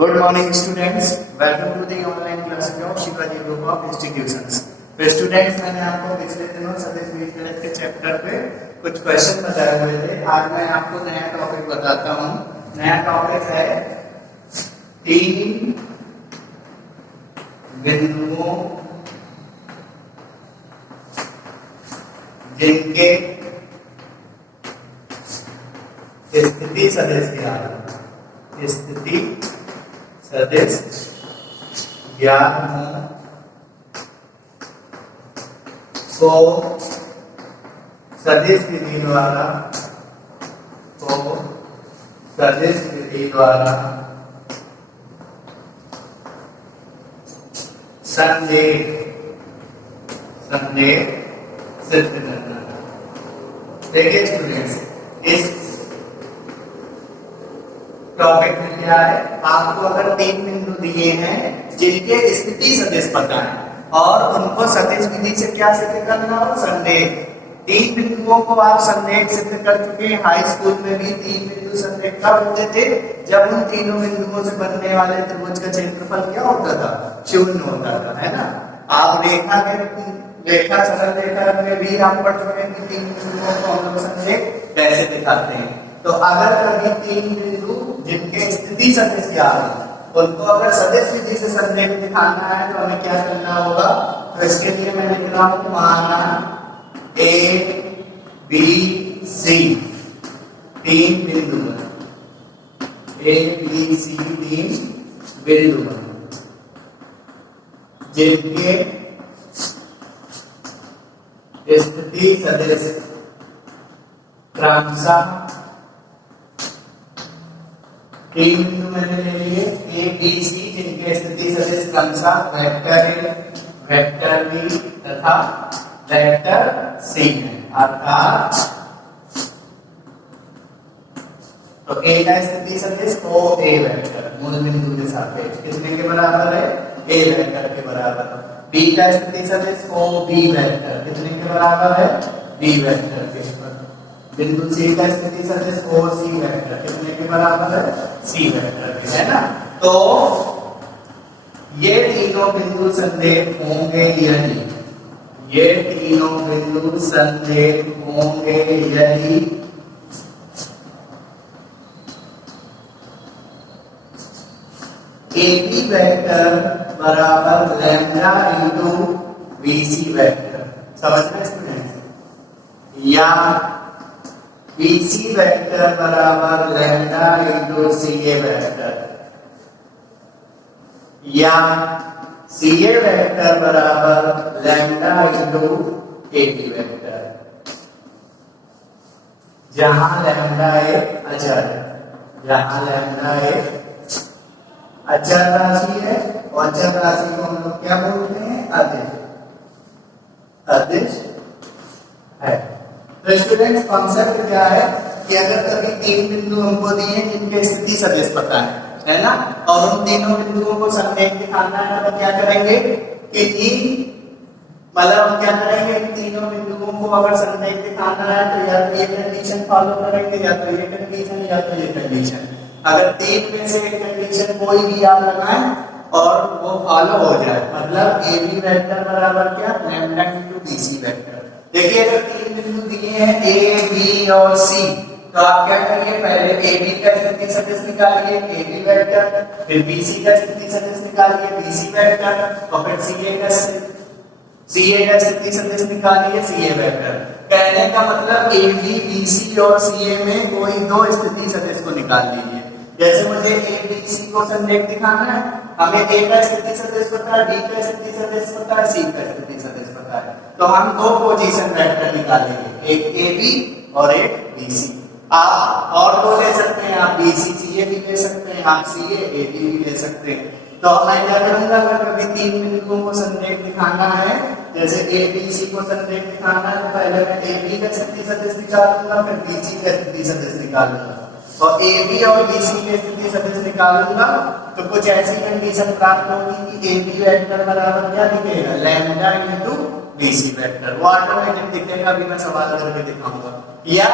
Good morning, students. Welcome to the online class of Shivaji group of institutions. तो students, मैंने आपको पिछले दिनों सदिश बीजगणित के चैप्टर पे कुछ क्वेश्चन बताए हुए थे। आज मैं आपको नया टॉपिक बताता हूँ। नया टॉपिक है तीन बिंदुओं जिनके स्थिति सदिश ज्ञात स्थिति सदिश ज्ञात को सदिश विधि द्वारा संदेह सिद्ध करना। देखिए स्टूडेंट्स, इस टॉपिक में क्या है, आपको अगर तीन बिंदु दिए हैं जिनके स्थिति सदिश पता है और उनको सदिश विधि से क्या सिद्ध करना हो, संदेह। तीन बिंदुओं को आप संदेह सिद्ध कर चुके हैं। हाई स्कूल में भी तीन बिंदु संदेह कब होते थे? जब उन तीनों बिंदुओं से बनने वाले त्रिभुज का क्षेत्रफल क्या होता था? शून्य होता था, है ना। आप रेखा सरल रेखा में भी आप पढ़ चुके हैं कि तीन बिंदुओं को हम लोग संदेह कैसे दिखाते हैं। तो अगर कभी तीन बिंदु जिनके स्थिति सदिश ज्ञात है उनको अगर सदिश विधि से संदेह दिखाना है तो हमें क्या करना होगा? तो इसके लिए मैं लिख रहा हूं, माना A, B, C तीन बिंदु A, B, C तीन बिंदु जिनके स्थिति सदिश क्रमशः तीन बिंदु मैंने ले लिए A, B, C जिनके स्थिति सदिश क्रमशः वेक्टर A, वेक्टर B तथा वेक्टर C है। अर्थात तो A का स्थिति सदिश OA वेक्टर मूल बिंदु के सापेक्ष कितने के बराबर है? A वेक्टर के बराबर। B का स्थिति सदिश OB वेक्टर कितने के बराबर है? B वेक्टर के बराबर। बिंदु C का स्थिति सदिश OC वेक्टर कितने के बराबर है? C वेक्टर के, है ना। तो ये तीनों बिंदु संदेह होंगे यदि ये तीनों बिंदु संदेह होंगे यदि AB वेक्टर बराबर लैम्डा इंटू BC वेक्टर। समझ रहे स्टूडेंट? या BC वेक्टर बराबर लैम्डा इंटू CA वेक्टर या CA वेक्टर बराबर लैम्डा इंटू AB वेक्टर, जहां लैम्डा एक अचर है, जहां लैम्डा एक अचर राशि है और अचर राशि को हम लोग क्या बोलते हैं? अदिश है। तो स्टूडेंट्स, कॉन्सेप्ट क्या है कि अगर कभी तीन बिंदु हमको दिए जिनके स्थिति सदिश पता है ना, और उन तीनों बिंदुओं को संदेह दिखाना है तो क्या करेंगे कि मतलब क्या करेंगे, इन तीनों बिंदुओं को अगर संदेह दिखाना है तो या तो ये कंडीशन फॉलो करेंगे, या तो ये कंडीशन, या तो ये कंडीशन। अगर तीन में से एक कंडीशन कोई भी आप लगाएं और वो फॉलो हो जाए, मतलब AB वेक्टर बराबर क्या? Lambda into BC vector. देखिए, अगर तीन बिंदु दिए हैं A, B और C, तो आप क्या करिए, पहले AB का स्थिति सदिश निकालिए AB वेक्टर, फिर BC का स्थिति सदिश निकालिए BC वेक्टर, और फिर CA का स्थिति सदिश निकालिए CA वेक्टर। कहने का मतलब AB, BC और CA में कोई दो स्थिति सदिश को निकाल लीजिए। जैसे मुझे ABC को संदेह दिखाना है, हमें A का स्थिति सदिश पता है, B का स्थिति सदिश पता है, C का स्थिति सदिश पता है, तो हम दो पोजीशन वेक्टर निकालेंगे, एक AB और एक BC। आप और दो ले सकते हैं, आप BC CA भी ले सकते हैं, आप CA AB भी ले सकते हैं। तो मैं क्या करूंगा, अगर कभी तीन बिंदुओं को संदेह दिखाना है, जैसे ABC को संदेह दिखाना है, तो पहले मैं AB का स्थिति सदिश निकालूंगा, फिर BC का स्थिति सदिश निकालूंगा, और AB और BC के स्थिति सदिश निकालूंगा तो कुछ ऐसी कंडीशन प्राप्त होगी कि AB वेक्टर बराबर क्या दिखेगा? Lambda into BC vector. वो ऑटोमेटिक दिखेगा, अभी मैं सवाल करके दिखाऊंगा। या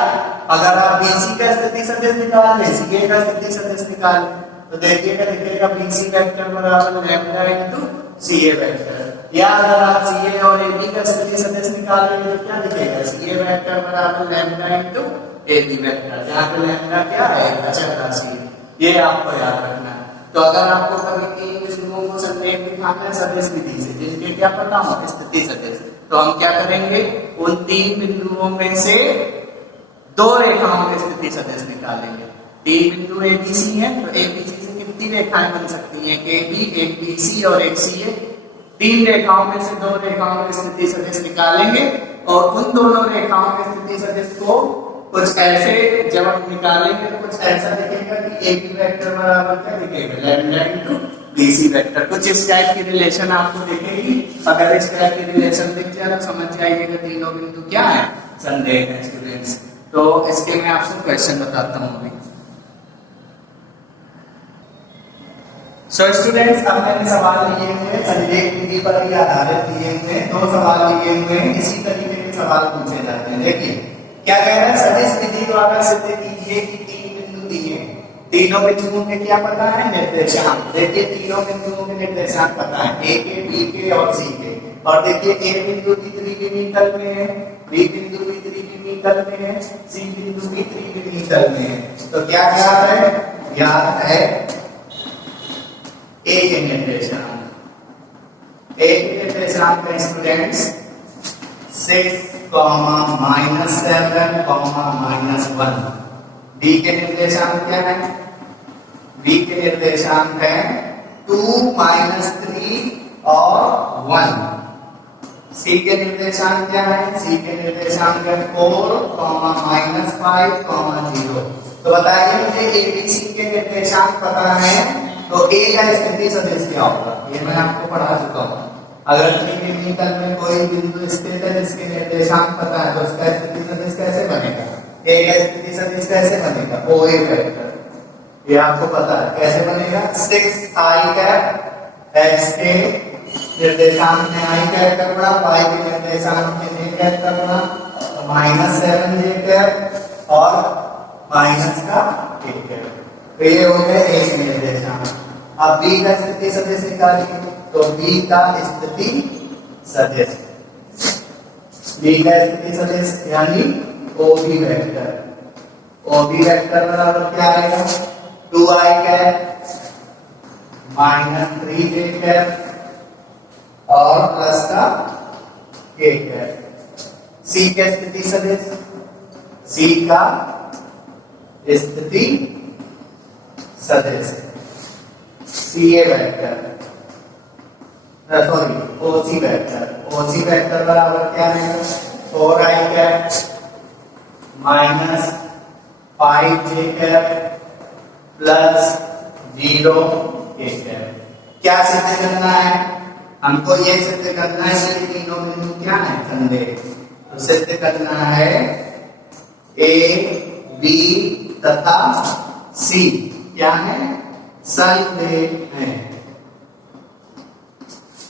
अगर आप BC का स्थिति सदिश निकाल लें, CA का स्थिति सदिश निकाल लें, तो देखिएगा लिखिएगा BC वेक्टर बराबर लैम्डा इनटू CA वेक्टर। या अगर आप CA और AB का स्थिति सदिश निकालेंगे तो क्या लिखेगा CA वेक्टर बराबर लैम्डा इनटू AB वेक्टर। यहाँ पे लैम्डा क्या है अचर राशि है, ये आपको याद रखना है। तो अगर आपको कभी तीन बिंदुओं को संकेत दिखाना है सदिश विधि से जिनके क्या पता हो स्थिति सदिश, तो हम क्या करेंगे उन तीन बिंदुओं में से दो रेखाओं की स्थिति सदिश निकालेंगे। तीन बिंदु ABC है तो ABC से कितनी रेखाएं बन सकती हैं AB, एक BC और एक CA। तीन रेखाओं में से दो रेखाओं की स्थिति सदिश निकालेंगे और उन दोनों रेखाओं की स्थिति सदिश को कुछ ऐसे जब हम निकालेंगे तो कुछ ऐसा दिखेगा कि AB वेक्टर बराबर क्या दिखेगा लैम्डा इनटू BC वेक्टर। कुछ इस टाइप की रिलेशन आपको दिखेगी। अगर इस टाइप की रिलेशन दिख जाए तो समझ जाइएगा तीनों बिंदु क्या है संदेह है स्टूडेंट्स। तो इसके मैं आपसे क्वेश्चन बताता हूँ अभी। सो स्टूडेंट्स अब मैंने सवाल लिए हुए संदेह विधि पर ही आधारित लिए हुए दो सवाल लिए हुए हैं, इसी तरीके के सवाल पूछे जाते हैं। देखिए क्या कह रहा है सदिश विधि द्वारा सिद्ध कीजिए कि तीन बिंदु दिए, तीनों बिंदुओं के क्या पता है निर्देशांक। देखिए तीनों बिंदुओं के निर्देशांक पता है A के, B के और C के। और देखिए A बिंदु भी त्रिविमीय तल में है, B बिंदु भी त्रिविमीय तल में है, C बिंदु भी त्रिविमीय तल में है। तो क्या याद है, याद है A के निर्देशांक, A के निर्देशांक है स्टूडेंट्स 6, -7, -1। B के निर्देशांक क्या है, B के निर्देशांक है 2, -3 और 1। C के निर्देशांक क्या है, C के निर्देशांक है 4, -5, 0। तो बताइए मुझे ABC के निर्देशांक पता है तो A का स्थिति सदिश क्या होगा, ये मैं आपको पढ़ा चुका हूँ। अगर त्रिविमीय तल में कोई बिंदु स्थित है जिसके निर्देशांक पता है तो उसका स्थिति सदिश कैसे बनेगा, A का स्थिति सदिश कैसे बनेगा OA वेक्टर, ये आपको पता है कैसे बनेगा। 6i कैप x के निर्देशांक में i कैप का गुणा, y के निर्देशांक में j कैप का गुणा, -7j कैप और माइनस का k कैप। तो ये हो गया एक निर्देशांक। अब B का स्थिति सदिश निकालिए तो B का स्थिति सदिश, B का स्थिति सदिश यानी OB वेक्टर, OB वेक्टर बराबर क्या आएगा 2i कैप -3j कैप और प्लस का k कैप। C का स्थिति सदिश, C का स्थिति सदिश CA vector, sorry OC vector, OC vector बराबर क्या है 4i cap -5j cap plus 0k cap. क्या सिद्ध करना है, हमको ये सिद्ध करना है कि तीनों बिंदु क्या है संदेह। तो सिद्ध करना है A, B तथा C क्या है संदेह है।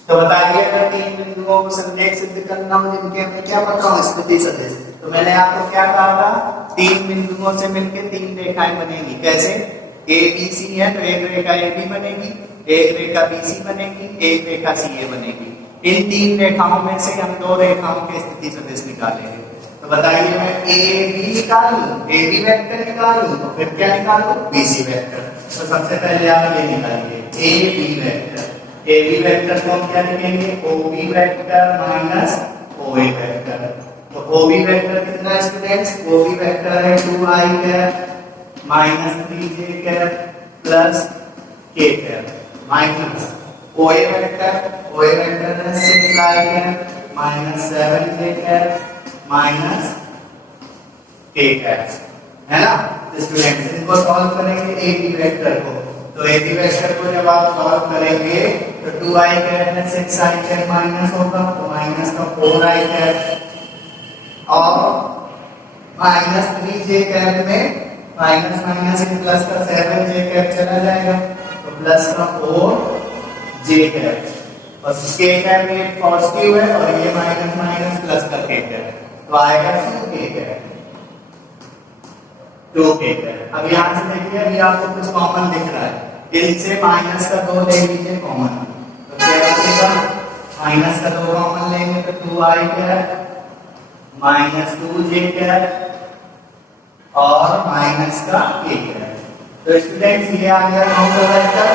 तो बताइए अगर तीन बिंदुओं को संदेह सिद्ध करना हो जिनके हमें क्या पता हो स्थिति सदिश, तो मैंने आपको क्या कहा था तीन बिंदुओं से मिलकर तीन रेखाएं बनेगी। कैसे, ABC है तो एक रेखा AB बनेगी, एक रेखा BC बनेगी, एक रेखा CA बनेगी। इन तीन रेखाओं में से हम दो रेखाओं के स्थिति सदिश निकालेंगे। तो बताइए मैं AB निकालूं, AB वेक्टर निकालूं तो फिर क्या निकालूं BC वेक्टर। तो सबसे पहले आप ये निकालिए AB वेक्टर, AB वेक्टर को हम क्या लिखेंगे OB vector minus OA vector. तो OB वेक्टर कितना है स्टूडेंट्स, OB वेक्टर है 2i cap -3j cap plus k cap minus OA vector है 6i cap -7j cap minus k cap, है ना स्टूडेंट्स। इनको सॉल्व करेंगे AB वेक्टर को, तो AB वेक्टर को जब आप सॉल्व करेंगे तो 2i कैप में 6i कैप माइनस होगा तो माइनस का 4i कैप और -3j कैप में माइनस प्लस का 7j कैप चला जाएगा तो प्लस का 4j कैप और k कैप ये पॉजिटिव है और ये माइनस प्लस का k कैप तो आएगा 2k कैप, 2k कैप। अब यहाँ से देखिए अभी आपको कुछ कॉमन दिख रहा है इनसे माइनस का 2 ले लीजिए कॉमन, तो क्या बचेगा, माइनस का 2 कॉमन लेंगे तो 2i cap minus 2j cap और माइनस का a कैप। तो स्टूडेंट्स ये आ गया कौन सा वेक्टर,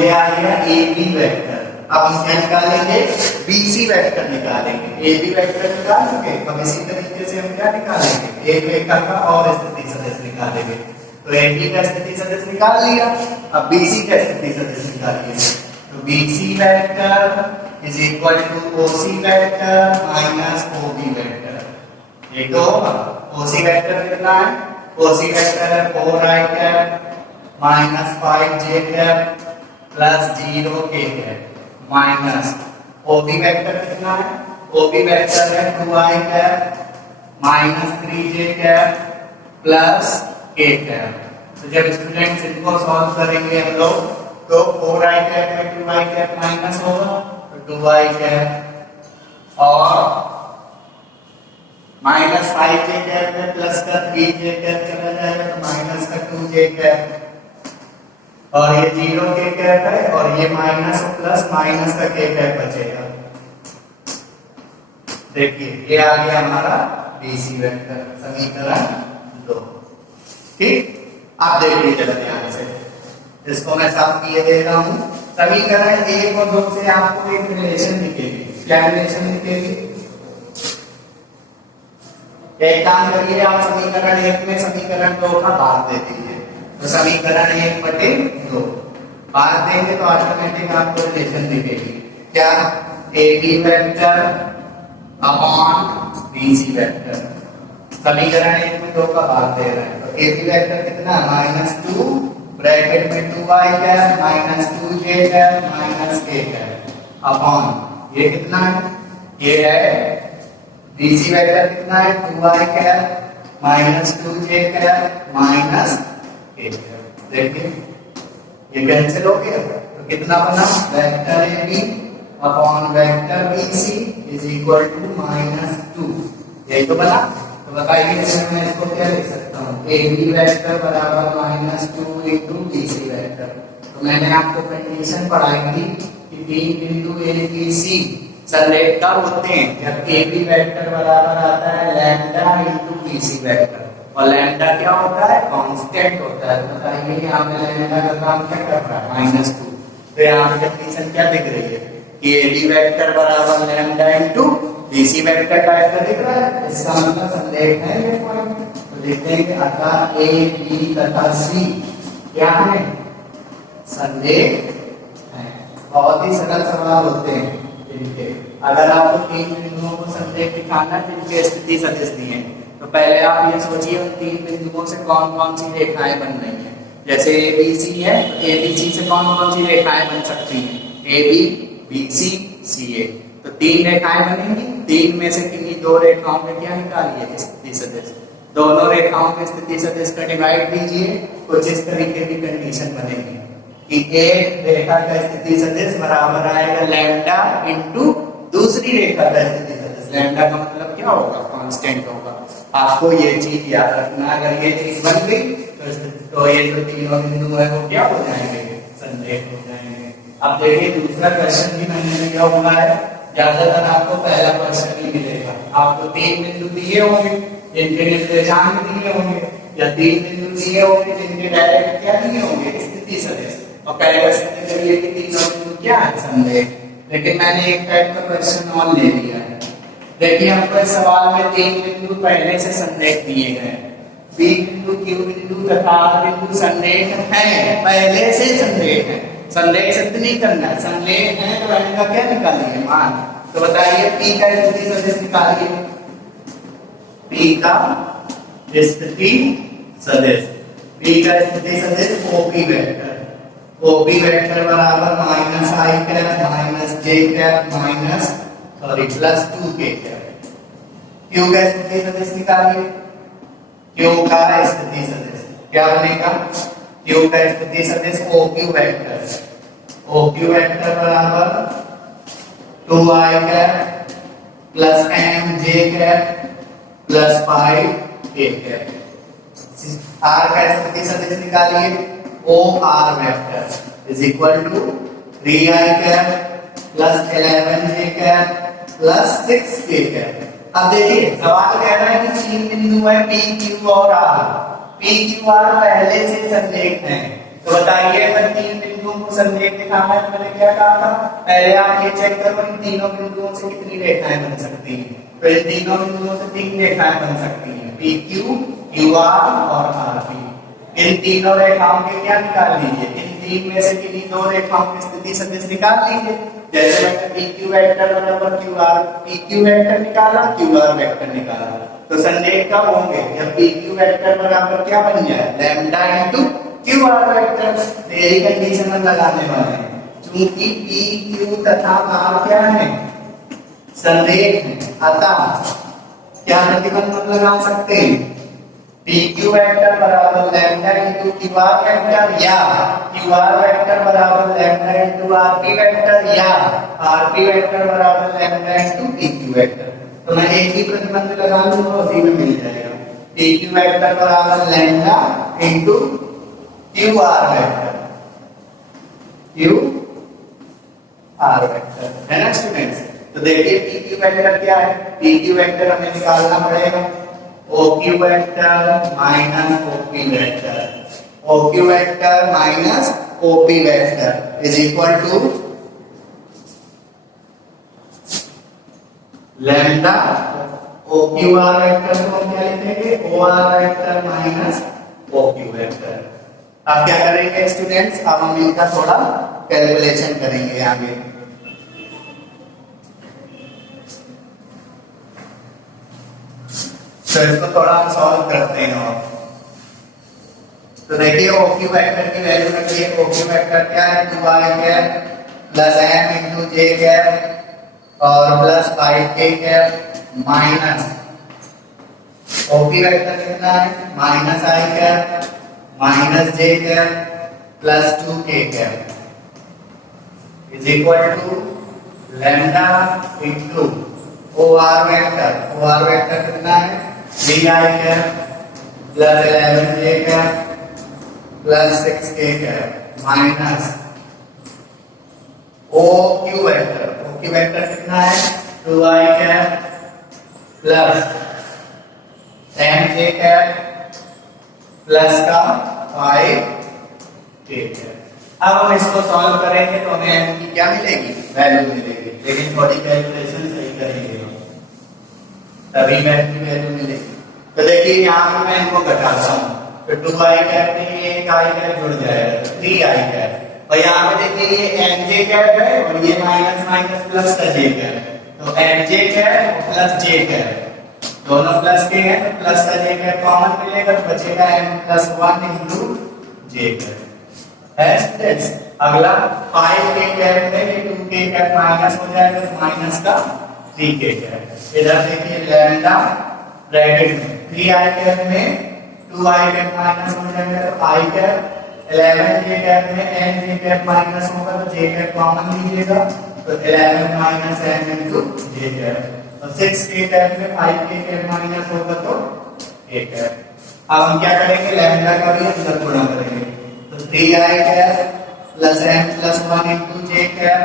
ये आ गया AB वेक्टर। अब हम क्या निकालेंगे, BC वेक्टर निकालेंगे। AB वेक्टर निकाल चुके, अब इसी तरीके से हम क्या निकालेंगे, A वेक्टर का और स्थिति सदिश निकालेंगे। तो AB का स्थिति सदिश निकाल लिया, अब BC का स्थिति सदिश निकालिए। तो BC vector is equal to OC vector minus OB vector. ये तो होगा, OC वेक्टर कितना है, OC वेक्टर है 4i cap minus 5j cap plus 0k cap minus OB vector कितना है, OB वेक्टर है 2i cap minus 3j cap plus k cap. तो जब स्टूडेंट्स इनको सॉल्व करेंगे हम लोग तो 4i कैप में 2i कैप माइनस होगा तो 2i कैप और माइनस 5j कैप में प्लस का 3j कैप चला जाएगा तो माइनस का 2j कैप और ये 0k कैप है और ये माइनस प्लस माइनस का k कैप बचेगा। देखिए ये आ गया हमारा BC वेक्टर समीकरण 2। ठीक, आप देखिए जरा ध्यान से, इसको मैं साफ किए दे रहा हूं। समीकरण 1 और 2 से आपको एक रिलेशन दिखेगी। क्या रिलेशन दिखेगी, एक काम करिए, आप समीकरण 1 में समीकरण 2 का भाग दे दीजिए। तो समीकरण 1/2 भाग देंगे तो ऑटोमेटिक आपको रिलेशन दिखेगी। क्या, AB vector upon BC vector. समीकरण 1 में 2 का भाग दे रहे हैं तो AB वेक्टर कितना, -2 ब्रैकेट में 2i cap minus 2j cap minus k cap upon ये कितना है, ये है BC वेक्टर कितना है 2i cap minus 2j cap minus k cap. देखिए ये कैंसिल हो गया तो कितना बना, vector AB upon vector BC is equal to -2, यही तो बना। तो बताइए मैं इसको क्या लिख सकता हूँ, AB वेक्टर बराबर -2 इंटू BC वेक्टर। तो मैंने आपको कंडीशन पढ़ाई थी कि 3 बिंदु ABC संरेख कब होते हैं, जब AB वेक्टर बराबर आता है लैम्डा इंटू BC वेक्टर और लैम्डा क्या होता है, कांस्टेंट होता है। तो बताइए यहाँ पे लैम्डा का काम क्या कर रहा है, -2। तो यहाँ पे कंडीशन क्या दिख रही है कि AB वेक्टर बराबर लैम्डा इंटू BC वेक्टर का ऐसा दिख रहा है, इसका मतलब संरेख है ये पॉइंट। तो देखते हैं कि अतः A B तथा C क्या है, संरेख है। बहुत ही सरल सवाल होते हैं इनके। अगर आपको 3 बिंदुओं को संरेख दिखाना है जिनके स्थिति सदिश दिए तो पहले आप ये सोचिए उन 3 बिंदुओं से कौन कौन सी रेखाएं बन रही हैं। जैसे ABC है तो ABC से कौन कौन सी रेखाएं बन सकती हैं, AB BC CA। तो 3 रेखाएं बनेंगी, 3 में से किन्हीं 2 रेखाओं में क्या निकालिए, स्थिति सदिश। दोनों रेखाओं के स्थिति सदिश का डिवाइड कीजिए, कुछ इस तरीके की कंडीशन बनेगी कि एक रेखा का स्थिति सदिश बराबर आएगा लैम्डा इंटू दूसरी रेखा का स्थिति सदिश। लैम्डा का मतलब क्या होगा, कांस्टेंट होगा। आपको ये चीज याद रखना, अगर ये चीज बन गई तो ये जो तीनों बिंदु है वो क्या हो जाएंगे, संरेख हो जाएंगे। अब देखिए दूसरा क्वेश्चन भी मैंने लिया हुआ है, ज्यादातर आपको पहला क्वेश्चन ही मिलेगा। आपको 3 बिंदु दिए होंगे जिनके निर्देशांक दिए होंगे या 3 बिंदु दिए होंगे जिनके डायरेक्ट क्या दिए होंगे, स्थिति सदिश, और पहले सिद्ध करिए कि तीनों बिंदु क्या है, संरेख। लेकिन मैंने एक टाइप का क्वेश्चन और ले लिया है। देखिए हमको इस सवाल में 3 बिंदु पहले से संरेख दिए गए, B बिंदु, Q बिंदु तथा R बिंदु संरेख है, पहले से संरेख है। संरेख सिद्ध नहीं करना है, संरेख है तो n का क्या निकालिए, मान। तो बताइए P का स्थिति सदिश निकालिए, P का स्थिति सदिश, P का स्थिति सदिश OP वेक्टर। OP वेक्टर बराबर -i cap minus j cap minus sorry plus 2k cap. Q का स्थिति सदिश निकालिए, Q का स्थिति सदिश क्या बनेगा, Q का स्थिति सदिश OQ वेक्टर। OQ वेक्टर बराबर 2i cap plus mj cap plus 5k cap. R का स्थिति सदिश निकालिए, OR vector. Is equal to 3i cap plus 11j cap plus 6k cap. अब देखिए सवाल कह रहा है कि 3 बिंदु है P, Q और R। P, Q, R पहले से संरेखित हैं, तो बताइए अगर 3 बिंदुओं को संरेखित दिखाना है तो मैंने क्या कहा था, पहले आप ये चेक करो इन तीनों बिंदुओं से कितनी रेखाएं बन सकती हैं। तो इन तीनों बिंदुओं से 3 रेखाएं बन सकती हैं, PQ, QR और RP। इन तीनों रेखाओं के क्या निकाल लीजिए, इन तीन में से किन्हीं दो रेखाओं की स्थिति सदिश निकाल लीजिए। जैसे मैंने PQ वेक्टर बराबर QR, PQ वेक्टर निकाला, QR वेक्टर निकाला, तो संरेख कब होंगे, जब PQ वेक्टर बराबर क्या बन जाए, लैम्डा इनटू QR वेक्टर। यही कंडीशन हम लगाने वाले हैं, क्योंकि PQ तथा R क्या है, संरेख है, अतः क्या प्रतिबंध हम लगा सकते हैं, PQ वेक्टर बराबर लैम्डा इनटू QR वेक्टर या QR वेक्टर बराबर लैम्डा इनटू RP वेक्टर या RP वेक्टर बराबर लैम्डा इनटू PQ वेक्टर। तो मैं एक ही प्रतिबंध लगा लूंगा, उसी में मिल जाएगा। PQ वेक्टर बराबर lambda into QR vector, QR vector है ना स्टूडेंट्स। तो देखिए PQ वेक्टर क्या है, PQ वेक्टर हमें निकालना पड़ेगा OQ vector minus OP vector, OQ vector minus OP vector is equal to lambda OQR vector को हम क्या लिखेंगे, OR vector minus OQ vector. अब क्या करेंगे स्टूडेंट्स, अब हम इनका थोड़ा कैलकुलेशन करेंगे आगे। तो इसको थोड़ा हम सॉल्व करते हैं। और तो देखिए OQ वेक्टर की वैल्यू रखिए, OQ वेक्टर क्या है, 2i cap plus m into j cap और plus 5k cap minus OP vector कितना है, minus i cap minus j cap plus 2k cap is equal to lambda into OR vector, OR vector कितना है 3i cap plus 11j cap plus 6k cap minus OQ vector, OQ vector कितना है 2i cap plus mj cap plus का 5k cap. अब हम इसको solve करेंगे तो हमें m की क्या मिलेगी, वैल्यू मिलेगी, लेकिन थोड़ी कैलकुलेशन सही करेंगे तभी m की वैल्यू मिलेगी। तो देखिए यहाँ पे मैं इनको घटाता हूँ, तो 2i कैप में ये एक i कैप जुड़ जाएगा, 3i कैप, और यहाँ पे देखिए ये mj कैप है और ये माइनस माइनस प्लस का j कैप, तो mj cap plus j cap दोनों प्लस के हैं, तो प्लस का j कैप कॉमन मिलेगा, तो बचेगा m plus 1 into j cap है स्टूडेंट्स। अगला 5k कैप में ये 2k कैप माइनस हो जाएगा, तो माइनस का 3k कैप। इधर देखिए लैम्डा ब्रैकेट में 3i कैप में 2i कैप माइनस हो जाएगा, तो i कैप 11j कैप में mj कैप माइनस होगा, तो j कैप कॉमन लीजिएगा, तो 11 minus m into j cap, और 6k कैप में 5k कैप माइनस होगा तो a कैप। अब हम क्या करेंगे, लैम्डा का भी अंदर गुणा करेंगे, तो 3i cap plus m plus 1 into j cap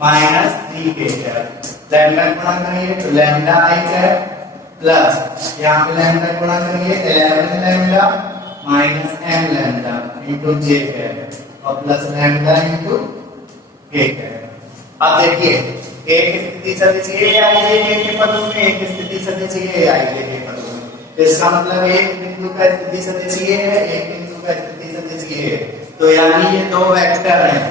minus 3k cap. Lambda गुणा करिए तो लैम्डा i कैप प्लस यहाँ पे लैम्डा गुणा करिए 11 lambda minus m lambda into j cap और plus lambda into k cap. अब देखिए एक स्थिति सदिश ये ij के पदों में, एक स्थिति सदिश ये ij के पदों में। इसका मतलब एक बिंदु का स्थिति सदिश ये है, एक बिंदु का स्थिति सदिश ये है, तो यानी ये दो वेक्टर हैं,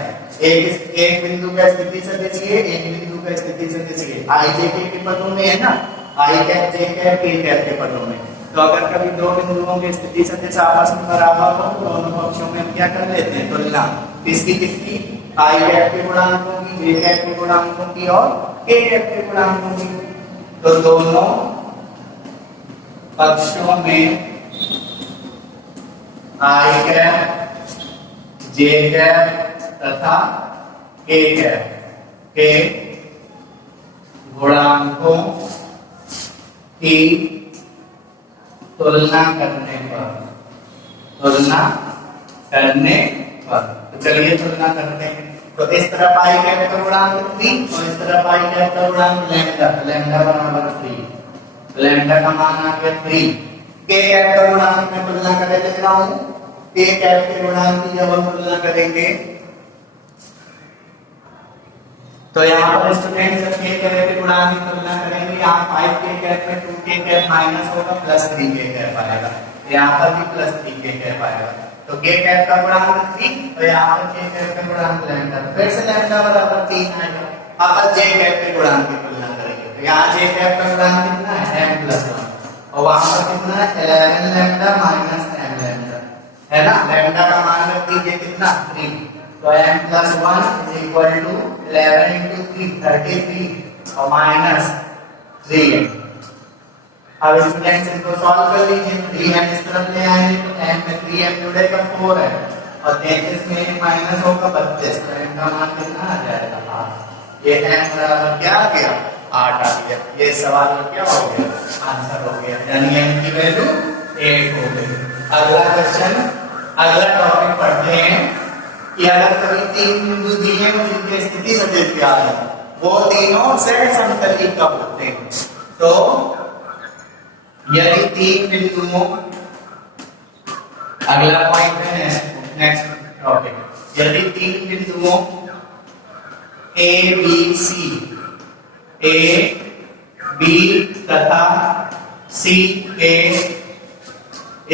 एक बिंदु का स्थिति सदिश ये, एक बिंदु का स्थिति सदिश ये, i j के पदों में है ना, i cap j cap k cap के पदों में। तो अगर कभी दो बिंदुओं के स्थिति सदिश आपस में बराबर हो तो दोनों पक्षों में हम क्या कर लेते हैं, तुलना किसकी किसकी, i कैप के गुणांकों की, j कैप के गुणांकों की और k कैप के गुणांकों की। तो दोनों पक्षों में i कैप j कैप तथा k कैप के गुणांकों की तुलना करने तो चलिए तुलना करते हैं। तो इस तरफ आई कैप का गुणांक 3 और इस तरफ आई कैप का गुणांक लैम्डा, लैम्डा बराबर 3, लैम्डा का मान आ गया 3। के कैप का गुणांक में तुलना करके ले रहा हूं, के कैप के गुणांक की जब हम तुलना करेंगे तो यहाँ पर स्टूडेंट जब के कैप के गुणांक की तुलना करेंगे, यहाँ 5 के कैप में 2 के कैप माइनस होगा प्लस 3 के कैप आएगा, यहाँ पर भी प्लस 3 के कैप आएगा। तो के कैप का गुणांक 3 और यहाँ पर के कैप का गुणांक लैम्डा, फिर से लैम्डा बराबर 3 आएगा। अब जे कैप के गुणांक की तुलना करेंगे तो यहाँ जे कैप का गुणांक कितना है m+1 और वहां पर कितना है 11 लैम्डा माइनस m लैम्डा, है ना। लैम्डा का मान रख दीजिए कितना 3, तो m+1 is equal to 11 into 3 33 और माइनस 3। अब स्टूडेंट्स इनको सॉल्व कर लीजिए। 3m इस तरफ ले आएंगे तो m में 3m जुड़ेगा 4 है और 33 में माइनस होगा 32, तो m का मान कितना आ जाएगा 8। ये m बराबर क्या आ गया 8 आ गया। ये सवाल का क्या हो गया आंसर हो गया, यानी m की वैल्यू 8 हो गई। अगला क्वेश्चन, अगला टॉपिक पढ़ते हैं कि अगर कभी 3 बिंदु दिए हो जिनकी स्थिति सदिश ज्ञात है, वो तीनों सह समतली का होते हैं। तो यदि 3 बिंदुओं, अगला पॉइंट है नेक्स्ट टॉपिक, यदि 3 बिंदुओं ए बी तथा सी के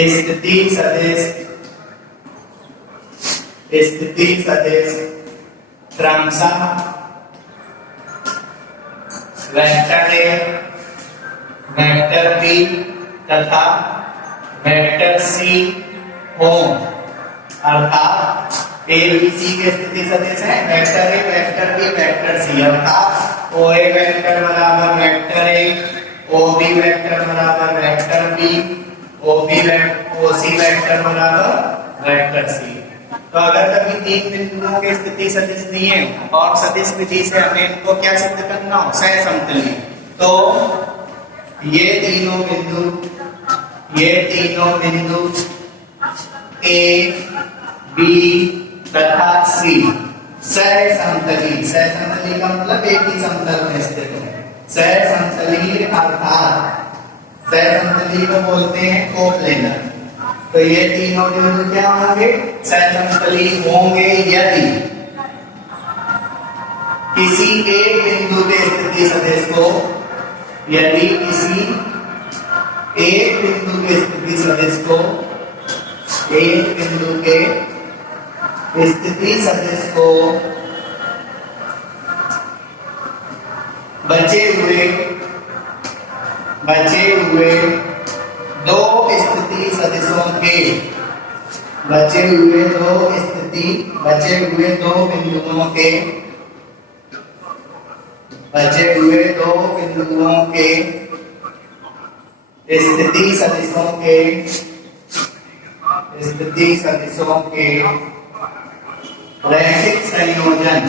स्थिति सदिश क्रमशः वेक्टर ए, वेक्टर बी तथा वेक्टर सी हो, अर्थात ए बी सी के स्थिति सदिश है vector A, vector B, vector C, अर्थात ओ ए वेक्टर बराबर vector A, O B vector बराबर vector B, O C vector बराबर वेक्टर सी। तो अगर कभी 3 बिंदुओं के स्थिति सदिश दिए और सदिश विधि से हमें इनको क्या सिद्ध करना हो सह समतली, तो ये तीनों बिंदु ए बी तथा सी सह समतली का मतलब एक ही समतल में स्थित है। सह समतली अर्थात सह समतली को बोलते हैं कोप्लेनर। तो ये तीनों बिंदु क्या होंगे सह समतली होंगे यदि किसी एक बिंदु के स्थिति सदिश को, यदि किसी एक बिंदु के स्थिति सदिश को, एक बिंदु के स्थिति सदिश को बचे हुए दो स्थिति सदिशों के, बचे हुए दो बिंदुओं के स्थिति सदिशों के रैखिक संयोजन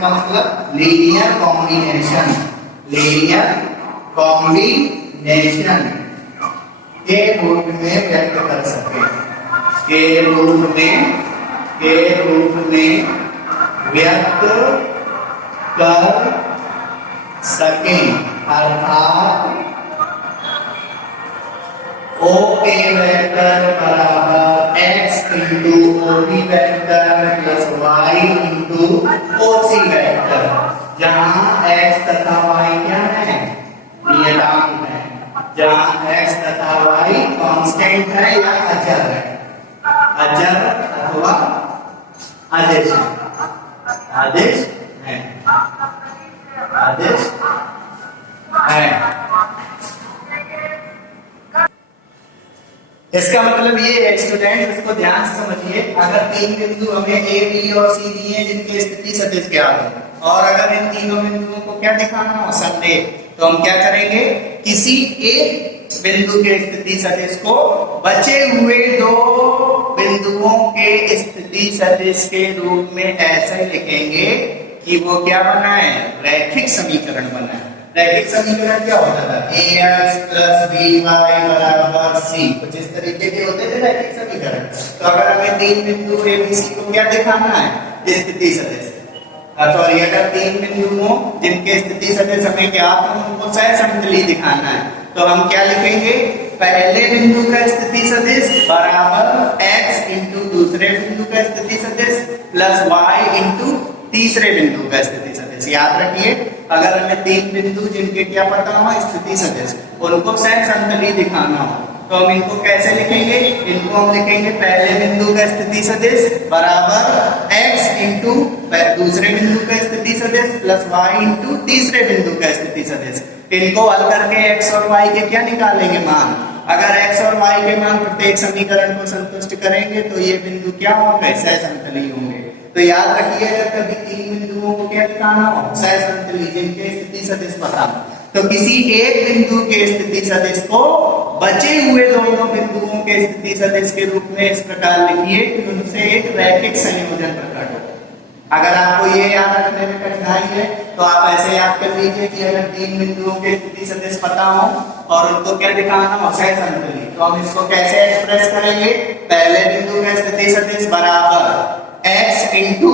का मतलब लीनियर कॉम्बिनेशन के रूप में व्यक्त कर सके, के रूप में व्यक्त कर सके, अर्थात ओ ए वेक्टर बराबर x into O B vector plus y into O C vector, जहां x तथा y क्या है नियतांक है, जहां x तथा y कांस्टेंट है या अचर है, अचर अथवा आदेश है। इसका मतलब ये है स्टूडेंट, इसको ध्यान से समझिए। अगर 3 बिंदु हमें ए बी और सी दिए जिनकी स्थिति सदिश ज्ञात हो और अगर इन तीनों बिंदुओं को क्या दिखाना हो संरेख, तो हम क्या करेंगे किसी एक बिंदु के स्थिति सदिश को बचे हुए दो बिंदुओं के स्थिति सदिश के रूप में ऐसे लिखेंगे कि वो क्या बना है रैखिक समीकरण बना है। रैखिक समीकरण क्या होता था? ax + by बराबर c, कुछ इस तरीके के होते थे रैखिक समीकरण। तो अगर हमें तीन बिंदु a b c को क्या दिखाना है? स्थिति सदिश। सॉरी, अगर तीन बिंदु हो जिनके स्थिति सदिश हमें ज्ञात हो उनको सहसंतली दिखाना है, तो हम क्या लिखेंगे? पहले बिंदु का स्थिति सदिश बराबर x इंटू दूसरे बिंदु का स्थिति सदिश प्लस y इंटू तीसरे बिंदु का स्थिति सदिश। याद रखिए, अगर हमें तीन बिंदु जिनके क्या पता हो स्थिति सदिश, उनको सहसंतली दिखाना हो, तो हम इनको कैसे लिखेंगे? इनको हम लिखेंगे पहले बिंदु का स्थिति सदिश बराबर x इंटू दूसरे बिंदु का स्थिति सदिश प्लस y इंटू तीसरे बिंदु का स्थिति सदिश। इनको हल करके x और y के क्या निकालेंगे? मान। अगर x और y के मान प्रत्येक समीकरण को संतुष्ट करेंगे तो ये बिंदु क्या होंगे? सहसंतली होंगे। तो याद रखिए, अगर कभी तीन बिंदुओं को क्या दिखाना हो? सहसंतली, जिनके स्थिति सदिश पता हो, तो किसी एक बिंदु के स्थिति सदिश को बचे हुए दोनों बिंदुओं के स्थिति सदिश के रूप में इस प्रकार लिखिए कि उनसे एक रैखिक संयोजन प्रकट हो। अगर आपको ये याद रखने में कठिनाई है तो आप ऐसे याद कर लीजिए कि अगर तीन बिंदुओं के स्थिति सदिश पता हो और उनको क्या दिखाना हो? सहसंतली, तो हम इसको कैसे एक्सप्रेस करेंगे? पहले बिंदु का स्थिति सदिश बराबर x इंटू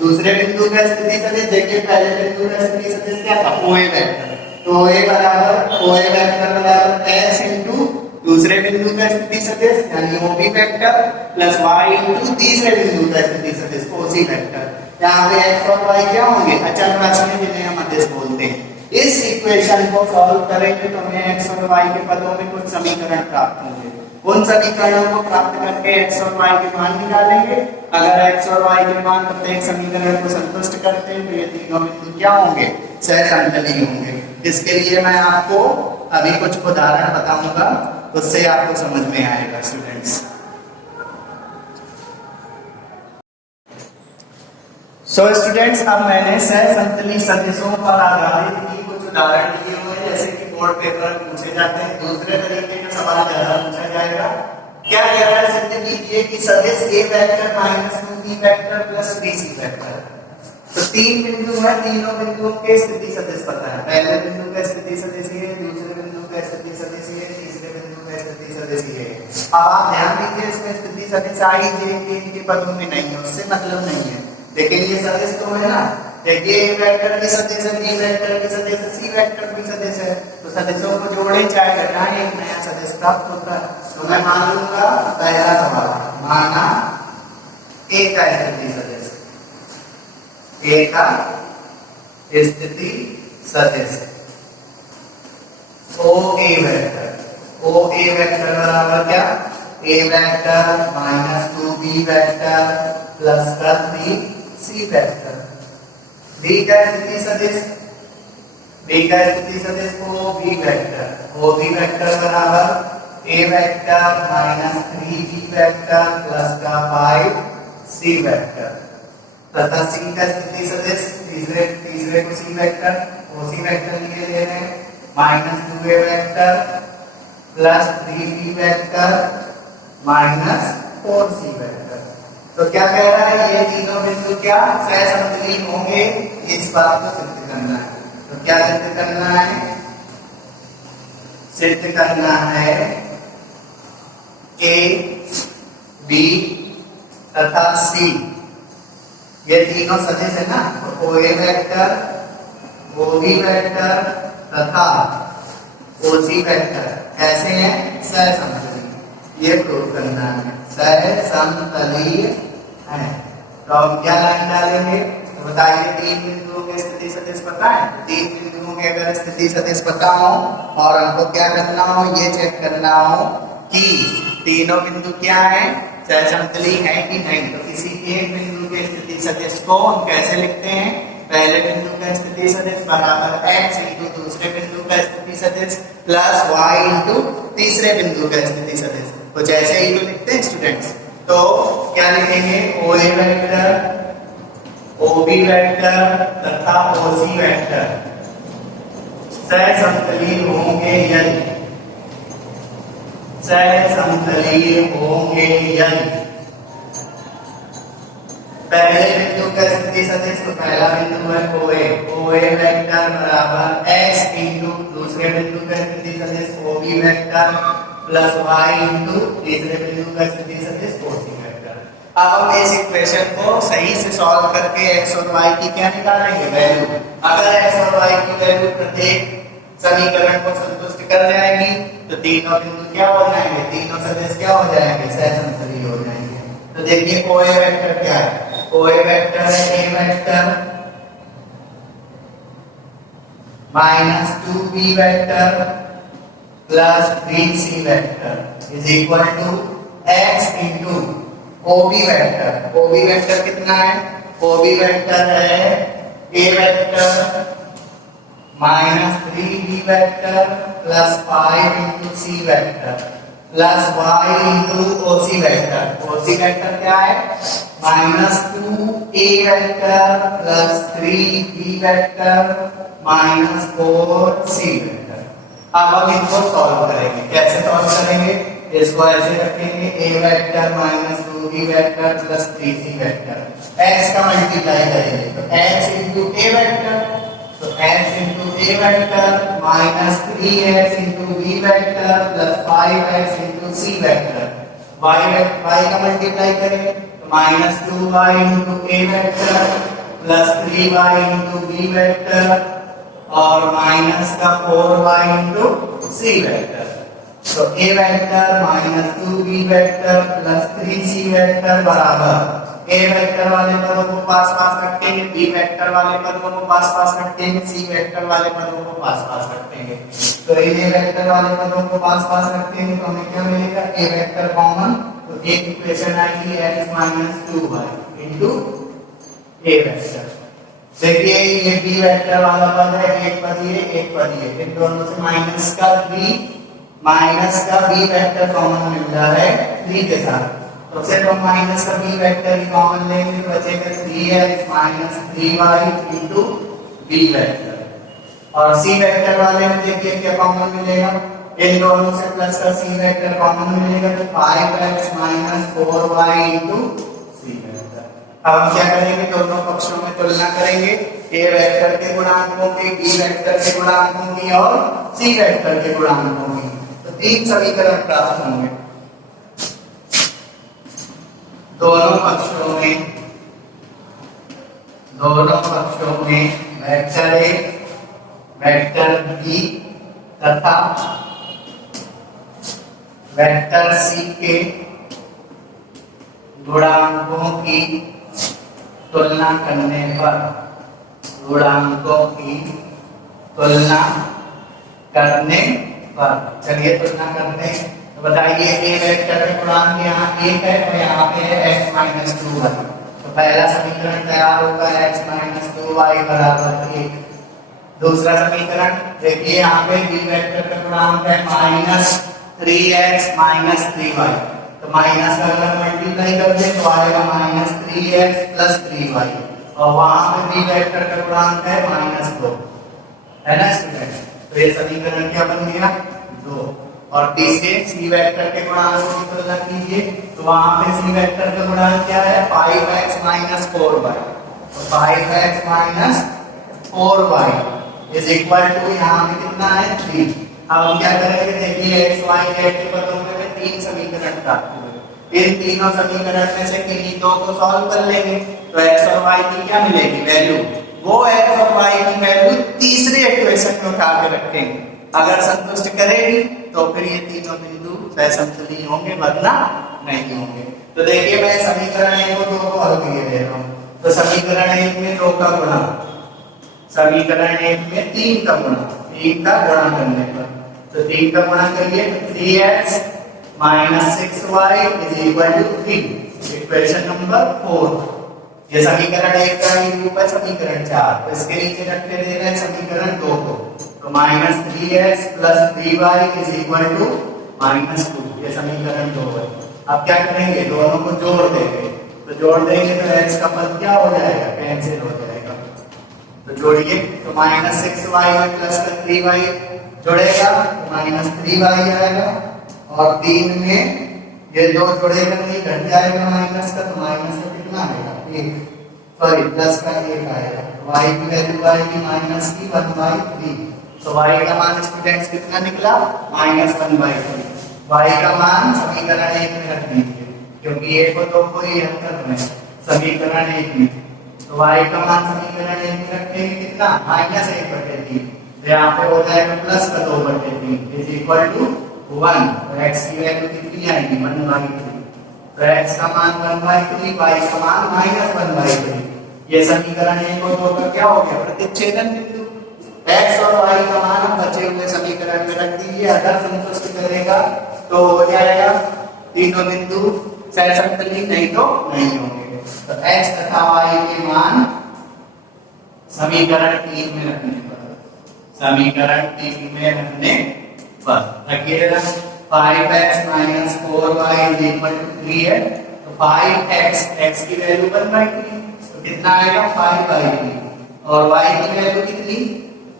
दूसरे बिंदु का स्थिति सदिश। देखिए, पहले बिंदु का स्थिति सदिश क्या था? OA vector. तो OA बराबर OA वेक्टर बराबर x इंटू दूसरे बिंदु का स्थिति सदिश यानी OB vector plus y into तीसरे बिंदु का स्थिति सदिश OC वेक्टर। यहाँ पे x और y क्या होंगे? अचल राशियां, जिन्हें हम अदिश बोलते हैं। इस इक्वेशन को सॉल्व करेंगे तो हमें x और y के पदों में कुछ समीकरण प्राप्त होंगे। उन समीकरणों को प्राप्त करके x और y के मान निकालेंगे। अगर x और y के मान प्रत्येक समीकरण को संतुष्ट करते हैं तो ये तीनों बिंदु क्या होंगे? सहसंतली होंगे। इसके लिए मैं आपको अभी कुछ उदाहरण बताऊंगा, उससे आपको समझ में आएगा स्टूडेंट्स। स्टूडेंट्स, अब मैंने सहसंतली सदिशों पर आधारित ही कुछ उदाहरण दिए हुए हैं, जैसे कि बोर्ड पेपर में पूछे जाते हैं। दूसरे तरीके का सवाल ज्यादा पूछा जाएगा। क्या कह रहा है? सिद्ध कीजिए कि सदिश a vector minus 2b vector plus 3c vector. तो तीन बिंदु है, तीनों बिंदुओं के स्थिति सदिश पता है। पहले बिंदु का स्थिति सदिश ये, दूसरे बिंदु का स्थिति सदिश ये, तीसरे बिंदु का स्थिति सदिश ये। अब आप ध्यान दीजिए, इसमें स्थिति सदिश आई के पदों में नहीं है, उससे मतलब नहीं है, लेकिन ये सदिश तो है ना। देखिए, a वेक्टर की सदिश है, b वेक्टर की सदिश है, c वेक्टर की सदिश है, तो सदिशों को जोड़े चाहे घटाएं एक नया सदिश प्राप्त होता है। तो मैं मान लूंगा पहला सवाल, माना a का स्थिति सदिश, a का स्थिति सदिश OA वेक्टर, OA वेक्टर बराबर क्या? a vector minus 2b vector plus 3c vector. b का स्थिति सदिश, b का स्थिति सदिश OB वेक्टर, OB वेक्टर बराबर a vector minus 3b vector plus 5c vector तथा c का स्थिति सदिश, तीसरे को c वेक्टर OC वेक्टर लिए ले रहे हैं, minus 2a vector plus 3b vector minus 4c vector. तो क्या कह रहा है? ये तीनों बिंदु क्या सहसंतली होंगे, इस बात को सिद्ध करना है। तो क्या सिद्ध करना है? सिद्ध करना है A, B तथा C, ये तीनों सदिश है ना। तो OA वेक्टर, OB वेक्टर तथा OC वेक्टर कैसे हैं? सहसंतली। ये प्रूव करना है, सहसंतली है। तो हम क्या लाइन डालेंगे? तो बताइए, तीन बिंदुओं के स्थिति सदिश पता है? तीन बिंदुओं के अगर स्थिति सदिश पता हो और हमको क्या करना हो? ये चेक करना हो कि तीनों बिंदु क्या है? सहसंतली है कि नहीं। तो किसी एक बिंदु के स्थिति सदिश को हम कैसे लिखते हैं? पहले बिंदु का स्थिति सदिश बराबर x इंटू दूसरे बिंदु का स्थिति सदिश प्लस y इंटू तीसरे बिंदु का स्थिति सदिश। तो जैसे ही तो लिखते हैं स्टूडेंट्स, तो क्या लिखेंगे? OA वेक्टर, OB वेक्टर तथा OC वेक्टर सहसंतली होंगे यदि, सहसंतली होंगे यदि पहले बिंदु का स्थिति सदिश तो पहला बिंदु है OA वेक्टर बराबर x इंटू दूसरे बिंदु का स्थिति सदिश OB vector plus y into तीसरे बिंदु का स्थिति सदिश OC वेक्टर। अब हम इस इक्वेशन को सही से सॉल्व करके x और y की क्या निकालेंगे वैल्यू। अगर x और y की वैल्यू प्रत्येक समीकरण को संतुष्ट कर जाएगी तो तीनों बिंदु क्या हो जाएंगे, तीनों सदिश क्या हो जाएंगे, सहसंबंधी हो जाएंगे। तो देखिए OA वेक्टर क्या है, OA वेक्टर है A vector minus 2B vector plus 3C vector is equal to x into OB vector. OB vector कितना है, OB वेक्टर है A vector minus 3B vector plus 5 into C vector plus y into OC vector. OC vector क्या है, minus 2A vector plus 3B vector minus 4C vector. अब हम इनको solve करेंगे। कैसे सॉल्व करेंगे, इसको ऐसे रखेंगे A vector minus 2B vector plus 3C vector, x का मल्टीप्लाई करेंगे तो x इंटू A वेक्टर, तो x into A vector minus 3x into B vector plus 5x into C vector, y का मल्टीप्लाई करेंगे तो minus 2y into A vector plus 3y into B vector और minus का 4y into C vector. तो A vector minus 2B vector plus 3C vector बराबर A vector वाले पदों को पास पास रखेंगे, B वेक्टर वाले पदों को पास पास रखेंगे, C वेक्टर वाले पदों को पास पास रखेंगे। तो A वेक्टर वाले पदों को पास पास रखेंगे तो हमें क्या मिलेगा, A वेक्टर कॉमन, तो एक इक्वेशन आएगी x minus 2y into A vector. देखिए ये B वेक्टर वाला पद है, एक पद ये, एक पद ये, इन दोनों से माइनस का B वेक्टर कॉमन मिल रहा है 3 के साथ, तो सिर्फ हम माइनस का B वेक्टर ही कॉमन लेंगे तो बचेगा 3x minus 3y into B vector. और C वेक्टर वाले में देखिए क्या कॉमन मिलेगा, इन दोनों से प्लस का C वेक्टर कॉमन मिलेगा तो 5x minus 4y into C vector. अब हम क्या करेंगे, दोनों पक्षों में तुलना करेंगे, A वेक्टर के गुणांकों की, B वेक्टर के गुणांकों की और C वेक्टर के गुणांकों की, तो तीन समीकरण प्राप्त होंगे। दोनों पक्षों में वेक्टर A, वेक्टर B तथा वेक्टर C के गुणांकों की तुलना करने पर चलिए तुलना करते हैं। तो बताइए A वेक्टर के गुणांक यहाँ 1 है और यहाँ पे है x माइनस 2y, तो पहला समीकरण तैयार होगा x माइनस 2y बराबर 1। दूसरा समीकरण देखिए यहाँ पे B वेक्टर का गुणांक है माइनस 3x माइनस 3y, तो माइनस का अगर मल्टीप्लाई कर दे तो आएगा माइनस 3x प्लस 3y, और वहां पे B वेक्टर का गुणांक है माइनस 2, है ना स्टूडेंट। तो ये समीकरण क्या बन गया 2। और तीसरे C वेक्टर के गुणांकों की तुलना कीजिए तो वहां पे C वेक्टर का गुणांक क्या है 5x माइनस 4y, तो 5x minus 4y is equal to यहाँ पे कितना है 3। अब हम क्या करेंगे, देखिए x y z के पदों में तीन समीकरण प्राप्त हुए, इन तीनों समीकरण में से किन्हीं दो को सॉल्व कर लेंगे तो x और y की क्या मिलेगी वैल्यू, वो x और y की वैल्यू तीसरे इक्वेशन में उठा के रखेंगे, अगर संतुष्ट करेगी तो फिर ये तीनों बिंदु सहसंबंधी होंगे वरना नहीं होंगे। तो देखिए मैं समीकरण 1 को 2 को हल किए दे रहा हूँ, तो समीकरण 1 में 2 का गुणा, समीकरण 1 में 3 का गुणा, 3 का गुणा करने पर तो 3 का गुणा करिए 3x minus 6y is equal to 3, equation number 4। ये समीकरण 1 का ही रूप है समीकरण 4, तो इसके नीचे रख के दे रहे हैं समीकरण 2 को, तो minus 3x plus 3y is equal to minus 2, ये समीकरण 2 है। अब क्या करेंगे, दोनों को जोड़ देंगे, तो जोड़ देंगे तो x का पद क्या हो जाएगा, कैंसिल हो जाएगा, तो जोड़िए तो माइनस 6y और प्लस का 3y जोड़ेगा तो माइनस 3y आएगा, और 3 में ये 2 जोड़ेगा नहीं घट जाएगा माइनस का, तो माइनस का कितना आएगा एक, सॉरी प्लस का एक आएगा, y की वैल्यू आएगी माइनस की 1/3। तो y का मान स्टूडेंट्स कितना निकला? -1/3। y का मान समीकरण 1 में रख दीजिए, क्योंकि 1 और 2 को ही हल करना है समीकरण 1 में। तो y का मान समीकरण 1 में रखेंगे कितना? -1/3। तो यहाँ पे हो जाएगा प्लस का 2/3 इज इक्वल टू 1। तो x की वैल्यू कितनी आएगी? 1/3। तो x का मान 1/3, y का मान -1/3। ये समीकरण 1 और 2 का क्या हो गया? प्रतिच्छेदन बिंदु। x और y का मान हम बचे हुए समीकरण में रख दीजिए, अगर संतुष्ट करेगा तो हो जाएगा तीनों बिंदु सहसंतुलित, नहीं तो नहीं होंगे। तो x तथा y के मान समीकरण 3 में रखने पर, समीकरण 3 में रखने पर रखिएगा 5x - 4y = 3 है। तो 5x, x की वैल्यू 1/3, तो कितना आएगा? 5/3। और y की वैल्यू कितनी?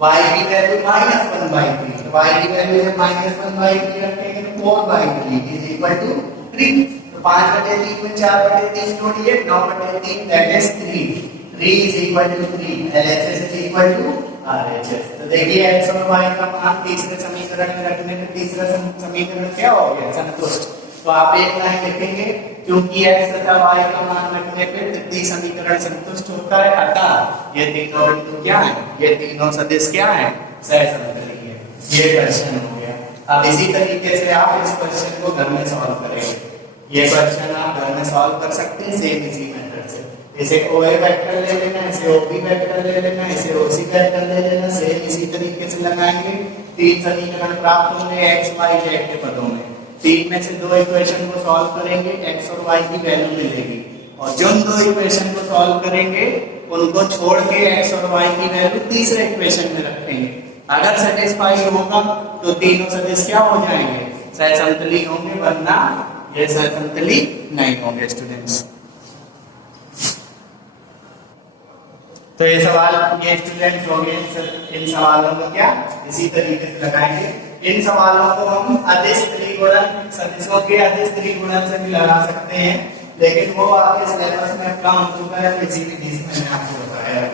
y की वैल्यू -1/3। तो y की वैल्यू जब -1/3 रखेंगे तो 4/3 = 3। तो 5/3 में 4/3 जोड़िए, 9/3 दैट इज 3। 3 = 3, LHS = RHS। तो देखिए x और y का मान तीसरे समीकरण में रखने पे तीसरा समीकरण क्या हो गया? संतुष्ट। तो आप एक लाइन लिखेंगे, क्योंकि x तथा y का मान रखने पे तृतीय समीकरण संतुष्ट होता है, अतः ये तीनों बिंदु क्या है? ये तीनों सदिश क्या है? सहसंतुलित है। ये क्वेश्चन हो गया। अब इसी तरीके से आप इस क्वेश्चन को घर में सॉल्व करेंगे। ये क्वेश्चन आप घर में सॉल्व कर सकते हैं सेम इसी मेथड से। इसे OA वेक्टर ले लेना, इसे OB वेक्टर ले लेना, इसे OC वेक्टर ले लेना, सेम इसी तरीके से लगाएंगे। तीन समीकरण प्राप्त होंगे x, y, z के पदों में। तीन में से दो इक्वेशन को सॉल्व करेंगे, x और y की वैल्यू मिलेगी, और जिन दो इक्वेशन को सॉल्व करेंगे उनको छोड़ के x और y की वैल्यू तीसरे इक्वेशन में रखेंगे। अगर सेटिस्फाई होगा तो तीनों सदिश क्या हो जाएंगे? सहसंतुलित होंगे, वरना ये सहसंतुलित नहीं होंगे स्टूडेंट्स। तो ये सवाल ये स्टूडेंट्स होंगे, इन सवालों को क्या इसी तरीके से लगाएंगे। इन सवालों को हम अदिश त्रिगुणन सदिशों के अदिश त्रिगुणन से भी लगा सकते हैं, लेकिन वो आपके सिलेबस में कम हो चुका है, इसी विधि से मैंने आपको बताया है।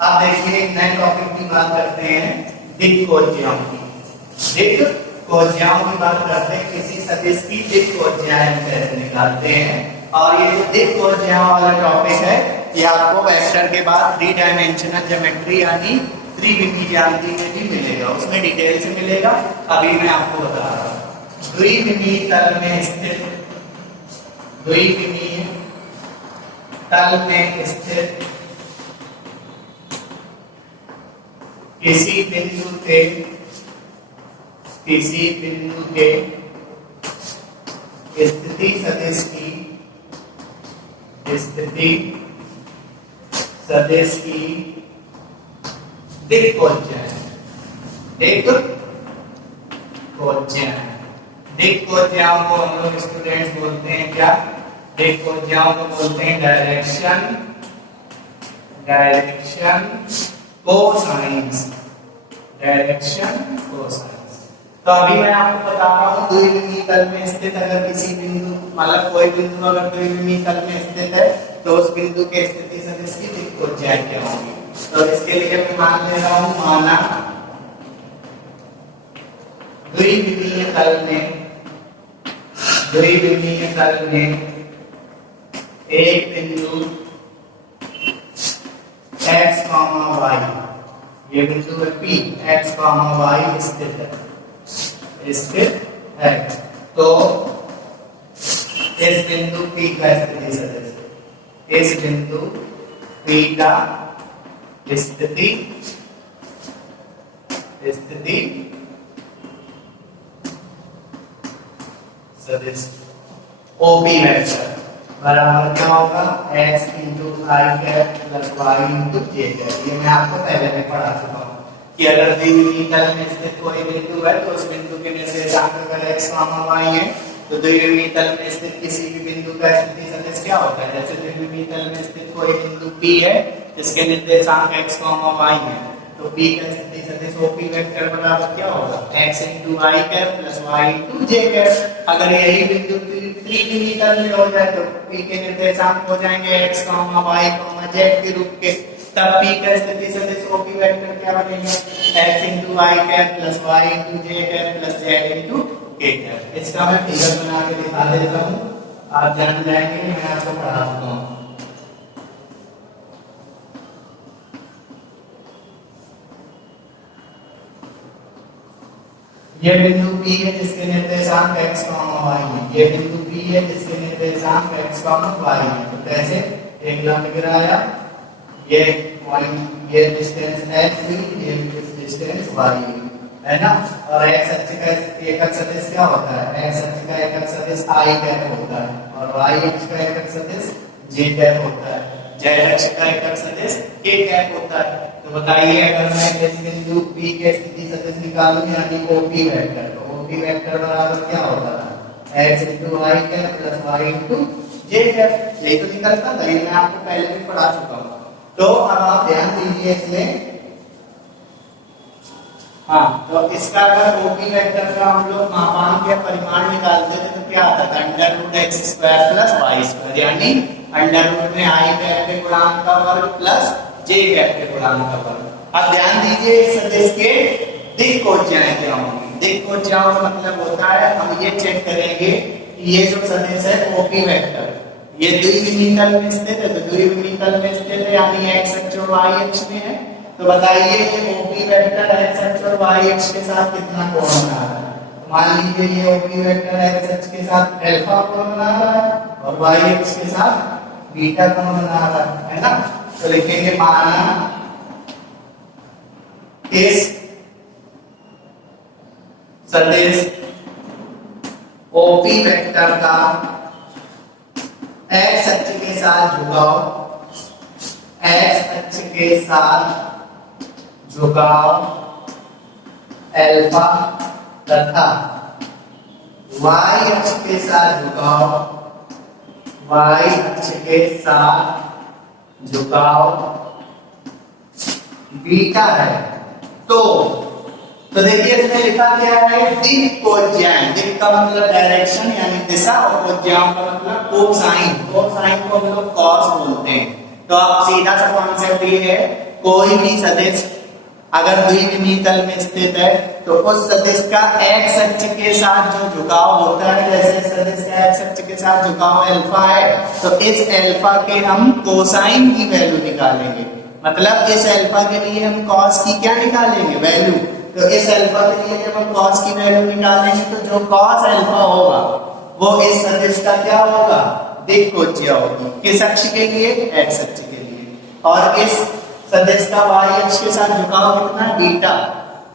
अब देखिए एक नए टॉपिक की बात करते हैं, दिक्कोज्याओं की। दिक्कोज्याओं की बात करते हैं, किसी सदिश की दिक्कोज्याएं कैसे निकालते हैं। और ये जो दिक्कोज्याओं वाला टॉपिक है, ये आपको वेक्टर के बाद 3 डायमेंशनल ज्योमेट्री यानी त्रिविमीय ज्यामिति में भी मिलेगा, उसमें डिटेल से मिलेगा। अभी मैं आपको बता रहा हूँ। द्विविमीय तल में स्थित, द्विविमीय तल में स्थित किसी बिंदु के स्थिति सदिश की दिक्कोज्याएं, दिक्कोज्याओं को हम लोग स्टूडेंट्स बोलते हैं क्या? दिक्कोज्याओं को बोलते हैं डायरेक्शन कोसाइंस। तो अभी मैं आपको बता रहा हूँ, द्विविमीय तल में स्थित अगर किसी बिंदु, मतलब कोई बिंदु अगर द्विविमीय तल में स्थित है तो उस बिंदु के स्थिति सदिश की दिक्कोज्याएं क्या होंगी। तो इसके लिए मैं मान ले रहा हूँ, माना द्विविमीय तल में एक बिंदु x, y, ये बिंदु है P, x, y स्थित है। तो इस बिंदु P का स्थिति सदिश, इस बिंदु P का स्थिति सदिश OB वेक्टर बराबर क्या होगा? x × i + y × j। ये मैं आपको पहले में पढ़ा चुका हूँ कि अगर द्विविमीय तल में स्थित कोई बिंदु है तो उस बिंदु के निर्देशांक अगर x, y है, तो द्विविमीय तल में स्थित किसी भी बिंदु का स्थिति सदिश क्या होता है? जैसे द्विविमीय तल में स्थित कोई बिंदु P है जिसके निर्देशांक x, y है, तो P का स्थिति सदिश OP वेक्टर बराबर क्या होगा? x × i + y × j। अगर यही बिंदु त्रिविमीतर में हो जाए तो p के निर्देशांक हो जाएंगे x, y, z के रूप के। तब p का स्थिति सदिश OP वेक्टर क्या बनेगा? x into y cap plus y into j cap plus z into k cap. इसका मैं फिगर बना के दिखा देता हूँ, आप जान जाएंगे, मैं आपको पढ़ा दूंगा। ये बिंदु P है जिसके निर्देशांक x, y है। ये बिंदु P है जिसके निर्देशांक x, y है। तो कैसे? एक लंब गिराया, ये पॉइंट, ये डिस्टेंस x हुई, ये डिस्टेंस y हुई, है ना। और x अक्ष का एकक सदिश क्या होता है? x अक्ष का एकक सदिश i कैप होता है और y अक्ष का एकक सदिश j कैप होता है। z अक्ष का एकक सदिश k कैप होता है। तो बताइए, अगर मैं इस बिंदु P के स्थिति सदिश निकालूं यानी OP वेक्टर, तो OP वेक्टर बराबर क्या होता है? x into y cap plus y into j cap. यही तो निकलता था, ये मैं आपको पहले भी पढ़ा चुका हूँ। तो अब आप ध्यान दीजिए इसमें, हाँ, तो इसका अगर OP वेक्टर का हम लोग मापांक या परिमाण निकालते थे तो क्या आता था? Under root X square plus Y square, यानी अंडर रूट में आई कैप के गुणांक का वर्ग प्लस जे कैप के गुणांक का वर्ग। अब ध्यान दीजिए, इस सदिश के दिक् कोज्याएं क्या होंगी? दिक् कोज्याओं का मतलब होता है, हम ये चेक करेंगे कि ये जो सदिश है OP वेक्टर, ये द्विविमीतल में स्थित है, तो द्विविमीतल में स्थित है यानी x अक्ष और y अक्ष में है। तो बताइए ये OP वेक्टर x अक्ष और y अक्ष के साथ कितना कोण बना रहा है? तो मान लीजिए ये OP वेक्टर x अक्ष के साथ अल्फा कोण बना रहा है और y अक्ष के साथ बीटा कोण बना रहा है ना। तो लिखेंगे माना इस सदिश OP वेक्टर का x अक्ष के साथ झुकाव, x अक्ष के साथ झुकाव अल्फा तथा y अक्ष के साथ झुकाव, y अक्ष के साथ झुकाव बीटा है। तो देखिए इसमें लिखा क्या है? दिक् कोज्याएं। दिक् का मतलब डायरेक्शन यानी दिशा और कोज्याओं का मतलब कोसाइन। कोसाइन को हम लोग कॉस बोलते हैं। तो आप सीधा सा कॉन्सेप्ट ये है, कोई भी सदिश अगर द्विविमीतल में स्थित है तो उस सदिश का x अक्ष के साथ जो झुकाव होता है, जैसे सदिश का x अक्ष के साथ झुकाव अल्फा है, तो इस अल्फा के हम कोसाइन की वैल्यू निकालेंगे। मतलब इस अल्फा के लिए हम कॉस की क्या निकालेंगे? वैल्यू। तो इस अल्फा के लिए जब हम कॉस की वैल्यू निकालेंगे तो जो कॉस अल्फा होगा वो इस सदिश का क्या होगा? दिक् कोज्या होगी। किस अक्ष के लिए? x अक्ष के लिए। और इस सदिश का y अक्ष के साथ झुकाव कितना? बीटा।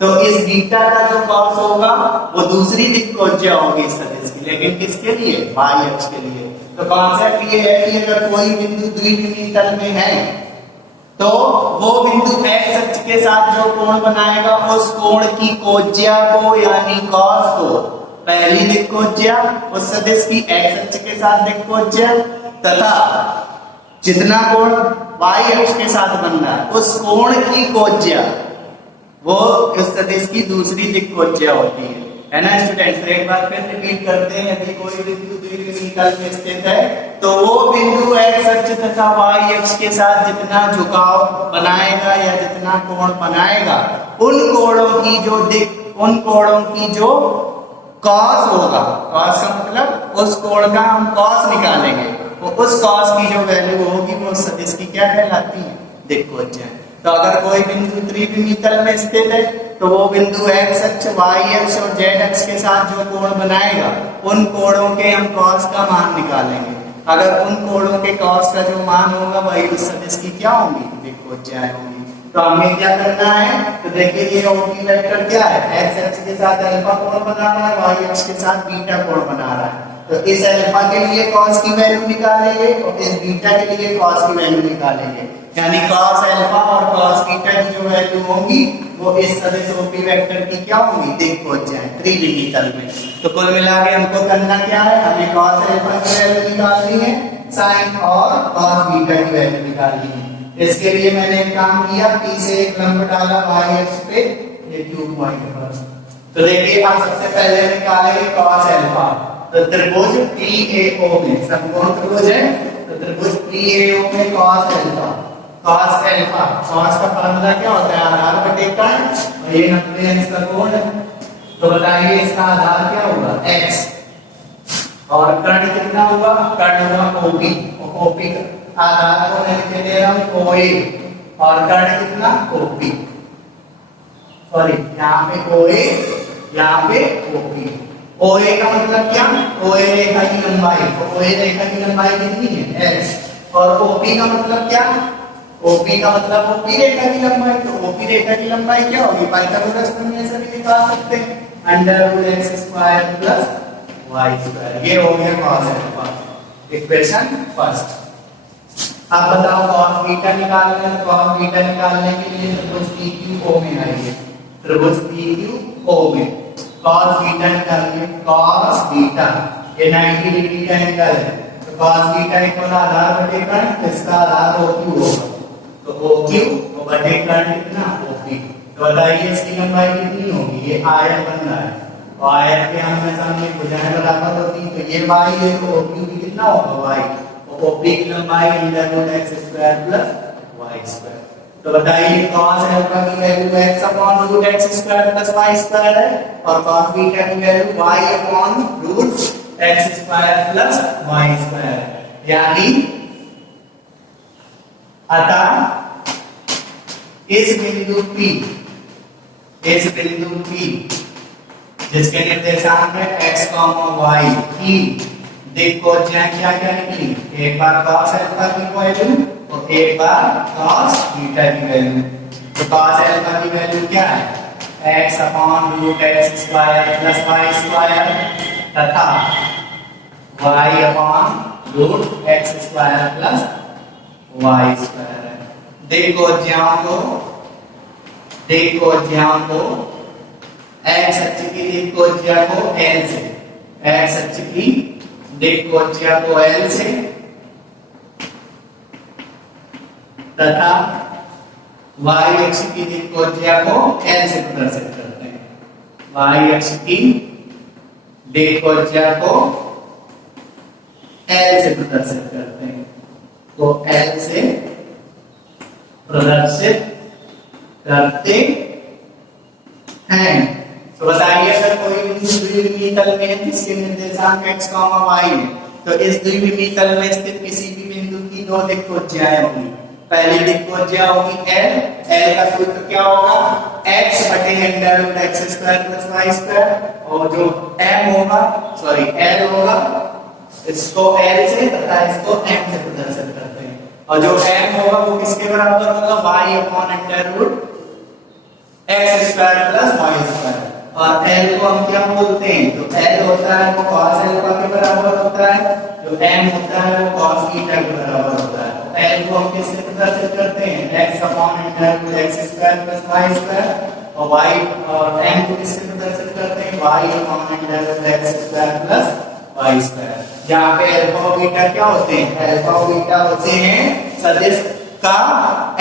तो इस बीटा का जो कॉस होगा वो दूसरी दिक् कोज्या होगी इस सदिश की, लेकिन किसके लिए? y अक्ष के लिए। तो कॉन्सेप्ट ये है कि अगर कोई बिंदु द्विविमीतल में है तो वो बिंदु x अक्ष के साथ जो कोण बनाएगा उस कोण की कोज्या को यानी कॉस को पहली दिक् कोज्या, उस सदिश की x अक्ष के साथ दिक् कोज्या तथा जितना कोण y अक्ष के साथ बन रहा है उस कोण की कोज्या वो उस सदिश की दूसरी दिक् कोज्या होती है ना स्टूडेंट्स। एक बार फिर रिपीट करते हैं, यदि कोई बिंदु द्विविमीतल में स्थित है तो वो बिंदु x अक्ष तथा y अक्ष के साथ जितना झुकाव बनाएगा या जितना कोण बनाएगा उन कोणों की जो दिक्, उन कोणों की जो कॉस होगा, कॉस का मतलब उस कोण का हम कॉस निकालेंगे, वो उस कॉस की जो वैल्यू होगी वो सदिश की क्या कहलाती है? दिक् कोज्या। तो अगर कोई बिंदु त्रिविमीतल में स्थित है तो वो बिंदु x अक्ष, y अक्ष और z अक्ष के साथ जो कोण बनाएगा उन कोणों के हम कॉस का मान निकालेंगे। अगर उन कोणों के कॉस का जो मान होगा वही उस सदिश की क्या होंगी? दिक् कोज्याएं होंगी। तो हमें क्या करना है? तो देखिए ये OP वेक्टर क्या है? x अक्ष के साथ अल्फा कोण बना रहा है, y अक्ष के साथ बीटा कोण बना रहा है। तो इस अल्फा के लिए कॉस की वैल्यू निकालेंगे और इस बीटा के लिए कॉस की वैल्यू निकालेंगे, यानी कॉस अल्फा और कॉस बीटा की जो वैल्यू होगी वो इस सदिश OP वेक्टर की क्या होगी? दिक् कोज्याएं त्रिविमीतल में। तो कुल मिला के हमको करना क्या है? हमें कॉस अल्फा की वैल्यू निकालनी है, साइन और कॉस बीटा की वैल्यू निकालनी है। इसके लिए मैंने एक काम किया, P से एक लंब डाला y अक्ष पे, ये क्यूब पॉइंट पर। तो देखिए आप सबसे पहले निकालेंगे कॉस अल्फा। तो त्रिभुज PAO में समकोण त्रिभुज है, तो त्रिभुज PAO में cos अल्फा, cos का फार्मूला क्या होता है? आधार बटे कर्ण, और ये 90 अंश का कोण है। तो बताइए इसका आधार क्या होगा? x, और कर्ण कितना हुआ? कर्ण हुआ OP, OP का आधार को मैं लिख दे रहा हूं OA, और कर्ण कितना? OP, सॉरी यहाँ पे OA, यहाँ पे OP। OA का मतलब क्या? OA रेखा की लंबाई, तो OA रेखा की लंबाई कितनी है? x, और OP का मतलब क्या? OP का मतलब OP रेखा की लंबाई, तो OP रेखा की लंबाई क्या होगी? पाइथागोरस प्रमेय से भी निकाल सकते हैं, √x² प्लस y²। ये हो गया cos अल्फा, इक्वेशन फर्स्ट। अब बताओ cos बीटा निकालना है, तो cos बीटा निकालने के लिए त्रिभुज PQO में आइए, त्रिभुज PQO में cos बीटा निकालिए, cos बीटा ये 90 डिग्री का एंगल है, तो cos बीटा इक्वल आधार बटे कर्ण, तो इसका आधार OQ होगा, तो OQ और बटे कर्ण कितना? OP। तो बताइए इसकी लंबाई कितनी होगी? ये आयत बन रहा है, और आयत के आमने सामने भुजाएं बराबर होती है, तो ये y है, तो OQ भी कितना होगा? y, और OP की लंबाई √x² प्लस y²। तो बताइए cos अल्फा की वैल्यू x/√x² प्लस y² है, और cos बीटा की वैल्यू y/√x² प्लस y² है। यानी अतः इस बिंदु P जिसके निर्देशांक है x, y की दिक् को क्या क्या निकली? एक बार cos अल्फा की वैल्यू और एक बार cos बीटा की वैल्यू। तो cos अल्फा की वैल्यू क्या है? x/√x² प्लस y² तथा y/√x² प्लस y²। देखो ज्याओं को x अक्ष की दिक् कोज्या को L से, x अक्ष की दिक् कोज्या को L से तथा y अक्ष की दिक् कोज्या को L से प्रदर्शित करते हैं। y अक्ष की दिक् कोज्या को L से प्रदर्शित करते हैं, तो L से प्रदर्शित करते हैं। तो बताइए अगर कोई बिंदु द्विविमीय तल में है जिसके निर्देशांक x, y है, तो इस द्विविमीय तल में स्थित किसी भी बिंदु की दो दिक् कोज्याएं होंगी। पहली दिक् कोज्या होगी L का सूत्र क्या होगा? x बटे √x² प्लस y², और जो m होगा, सॉरी L होगा, इसको L से तथा इसको m से प्रदर्शित करते हैं, और जो m होगा वो किसके बराबर होगा? y/√x² plus y²। और L को हम क्या बोलते हैं? तो L होता है वो cos अल्फा के बराबर होता है, जो m होता है वो cos बीटा के बराबर होता है। तो L को हम किससे प्रदर्शित करते हैं? x/√x² प्लस y², और y और m को किससे प्रदर्शित करते हैं? y/√x² plus y²। यहाँ पे अल्फा और बीटा क्या होते हैं? अल्फा और बीटा होते हैं सदिश का